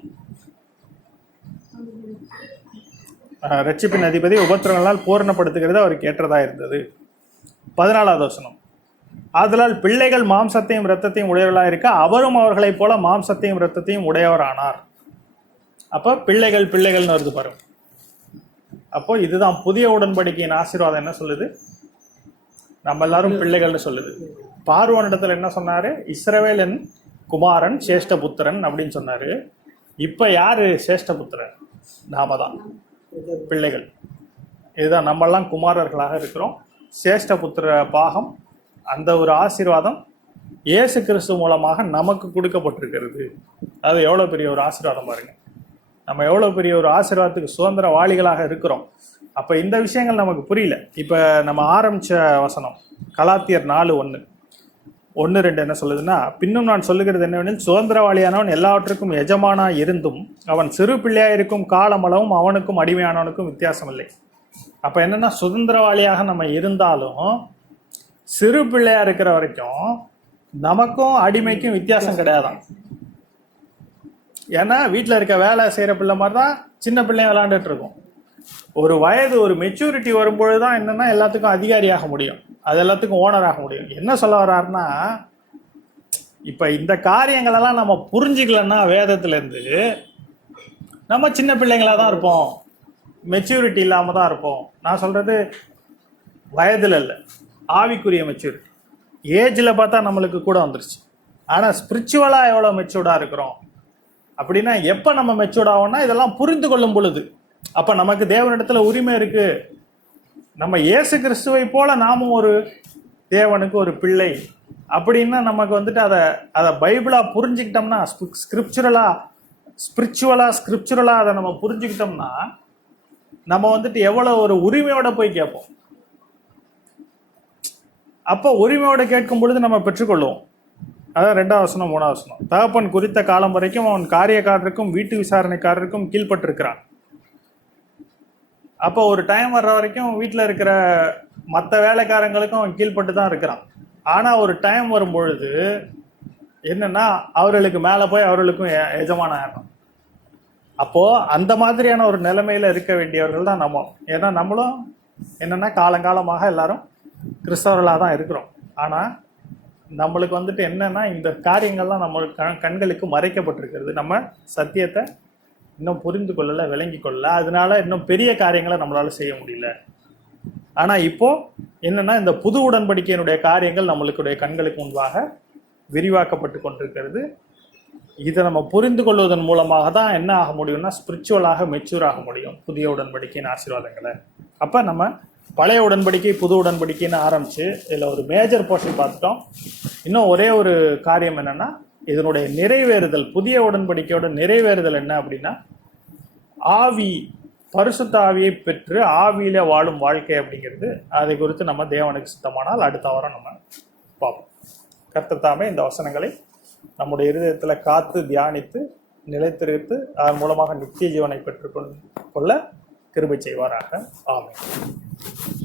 ரட்சிப்பின் அதிபதி உபத்திரங்களால் பூரணப்படுத்துகிறது அவருக்கு ஏற்றதா இருந்தது. 14வது வசனம். ஆதலால் பிள்ளைகள் மாம்சத்தையும் இரத்தத்தையும் உடையவர்களாக இருக்க அவரும் அவர்களைப் போல மாம்சத்தையும் இரத்தத்தையும் உடையவரானார். அப்போ பிள்ளைகள்னு வருது பாருங்க. அப்போ இதுதான் புதிய உடன்படிக்கையின் ஆசீர்வாதம். என்ன சொல்லுது? நம்ம எல்லாரும் பிள்ளைகள்னு சொல்லுது. பார்வோனிடத்துல என்ன சொன்னாரு? இஸ்ரவேலின் குமாரன் சேஷ்ட புத்திரன் அப்படின்னு சொன்னாரு. இப்ப யாரு சேஷ்ட புத்திரன்? நாம தான் பிள்ளைகள். இதுதான் நம்மெல்லாம் குமாரர்களாக இருக்கிறோம். சேஷ்ட புத்திர பாகம், அந்த ஒரு ஆசீர்வாதம் இயேசு கிறிஸ்து மூலமாக நமக்கு கொடுக்கப்பட்டிருக்கிறது. அது எவ்வளோ பெரிய ஒரு ஆசீர்வாதம் பாருங்க. நம்ம எவ்வளோ பெரிய ஒரு ஆசீர்வாதத்துக்கு சுதந்திர வாளிகளாக இருக்கிறோம். அப்போ இந்த விஷயங்கள் நமக்கு புரியல. இப்போ நம்ம ஆரம்பித்த வசனம் கலாத்தியர் 4:1-2 என்ன சொல்லுதுன்னா, பின்னும் நான் சொல்லுகிறது என்னவெனில் சுதந்திரவாளியானவன் எல்லாவற்றுக்கும் எஜமானா இருந்தும் அவன் சிறு பிள்ளையாயிருக்கும் காலமளவும் அவனுக்கும் அடிமையானவனுக்கும் வித்தியாசம் இல்லை. அப்போ என்னன்னா சுதந்திரவாளியாக நம்ம இருந்தாலும் சிறு பிள்ளையா இருக்கிற வரைக்கும் நமக்கும் அடிமைக்கும் வித்தியாசம் கிடையாதான். ஏன்னா வீட்டில் இருக்க வேலை செய்கிற பிள்ளை மாதிரி தான் சின்ன பிள்ளைங்க விளையாண்டுட்டு இருக்கும். ஒரு வயது, ஒரு மெச்சூரிட்டி வரும்பொழுது தான் என்னன்னா எல்லாத்துக்கும் அதிகாரியாக முடியும், அது எல்லாத்துக்கும் ஓனர் ஆக முடியும். என்ன சொல்ல வர்றாருன்னா, இப்போ இந்த காரியங்களெல்லாம் நம்ம புரிஞ்சுக்கலன்னா வேதத்துலேருந்து நம்ம சின்ன பிள்ளைங்களாக தான் இருப்போம், மெச்சூரிட்டி இல்லாமல் தான் இருப்போம். நான் சொல்கிறது வயதில் இல்லை, ஆவிக்குரிய மெச்சூரிட்டி. ஏஜில் பார்த்தா நம்மளுக்கு கூட வந்துருச்சு. ஆனால் ஸ்பிரிச்சுவலாக எவ்வளோ மெச்சூர்டாக இருக்கிறோம் அப்படின்னா, எப்போ நம்ம மெச்சூர்ட் ஆகும்னா இதெல்லாம் புரிந்து கொள்ளும் பொழுது. அப்போ நமக்கு தேவனிடத்துல உரிமை இருக்குது. நம்ம இயேசு கிறிஸ்துவை போல நாமும் ஒரு தேவனுக்கு ஒரு பிள்ளை அப்படின்னா நமக்கு வந்துட்டு அதை பைபிளாக புரிஞ்சுக்கிட்டோம்னா, ஸ்பிரிச்சுவலாக அதை நம்ம புரிஞ்சுக்கிட்டோம்னா நம்ம வந்துட்டு எவ்வளோ ஒரு உரிமையோட போய் கேட்போம். அப்போ உரிமையோட கேட்கும் பொழுது நம்ம பெற்றுக்கொள்வோம். அதான் 2வது வசனம் 3வது வசனம். தகப்பன் குறித்த காலம் வரைக்கும் அவன் காரியக்காரருக்கும் வீட்டு விசாரணைக்காரருக்கும் கீழ்பட்டிருக்கிறான். அப்போ ஒரு டைம் வர்ற வரைக்கும் வீட்டில் இருக்கிற மற்ற வேலைக்காரங்களுக்கும் அவன் கீழ்பட்டு தான் இருக்கிறான். ஆனால் ஒரு டைம் வரும்பொழுது என்னன்னா அவர்களுக்கு மேலே போய் அவர்களுக்கும் எஜமான ஆயிடும். அப்போது அந்த மாதிரியான ஒரு நிலைமையில் இருக்க வேண்டியவர்கள் தான் நம்ம. ஏன்னா நம்மளும் என்னென்னா காலங்காலமாக எல்லாரும் கிறிஸ்தவர்களாக தான் இருக்கிறோம். ஆனால் நம்மளுக்கு வந்துட்டு என்னன்னா இந்த காரியங்கள்லாம் நம்ம கண்களுக்கு மறைக்கப்பட்டிருக்கிறது. நம்ம சத்தியத்தை இன்னும் புரிந்து கொள்ளலை, விளங்கி கொள்ளல. அதனால இன்னும் பெரிய காரியங்களை நம்மளால செய்ய முடியல. ஆனால் இப்போ என்னன்னா இந்த புது உடன்படிக்கையினுடைய காரியங்கள் நம்மளுடைய கண்களுக்கு முன்பாக விரிவாக்கப்பட்டு கொண்டிருக்கிறது. இதை நம்ம புரிந்து கொள்வதன் மூலமாக தான் என்ன ஆக முடியும்னா ஸ்பிரிச்சுவலாக மெச்சூர் ஆக முடியும் புதிய உடன்படிக்கையின் ஆசீர்வாதங்களை. அப்போ நம்ம பழைய உடன்படிக்கை புது உடன்படிக்கைன்னு ஆரம்பித்து இதில் ஒரு மேஜர் போர்ஷன் பார்த்துட்டோம். இன்னும் ஒரே ஒரு காரியம் என்னென்னா இதனுடைய நிறைவேறுதல், புதிய உடன்படிக்கையோட நிறைவேறுதல் என்ன அப்படின்னா ஆவி, பரிசுத்த ஆவியை பெற்று ஆவியில வாழும் வாழ்க்கை அப்படிங்கிறது. அதை குறித்து நம்ம தேவனுக்கு சித்தமானால் அடுத்த வாரம் நம்ம பார்ப்போம். கர்த்தர் தாமே இந்த வசனங்களை நம்முடைய இருதயத்தில் காத்து தியானித்து நிலைத்திருத்து அதன் மூலமாக நித்திய ஜீவனை பெற்றுக்கொள்ள கிருபை செய்வாராக. ஆமென்.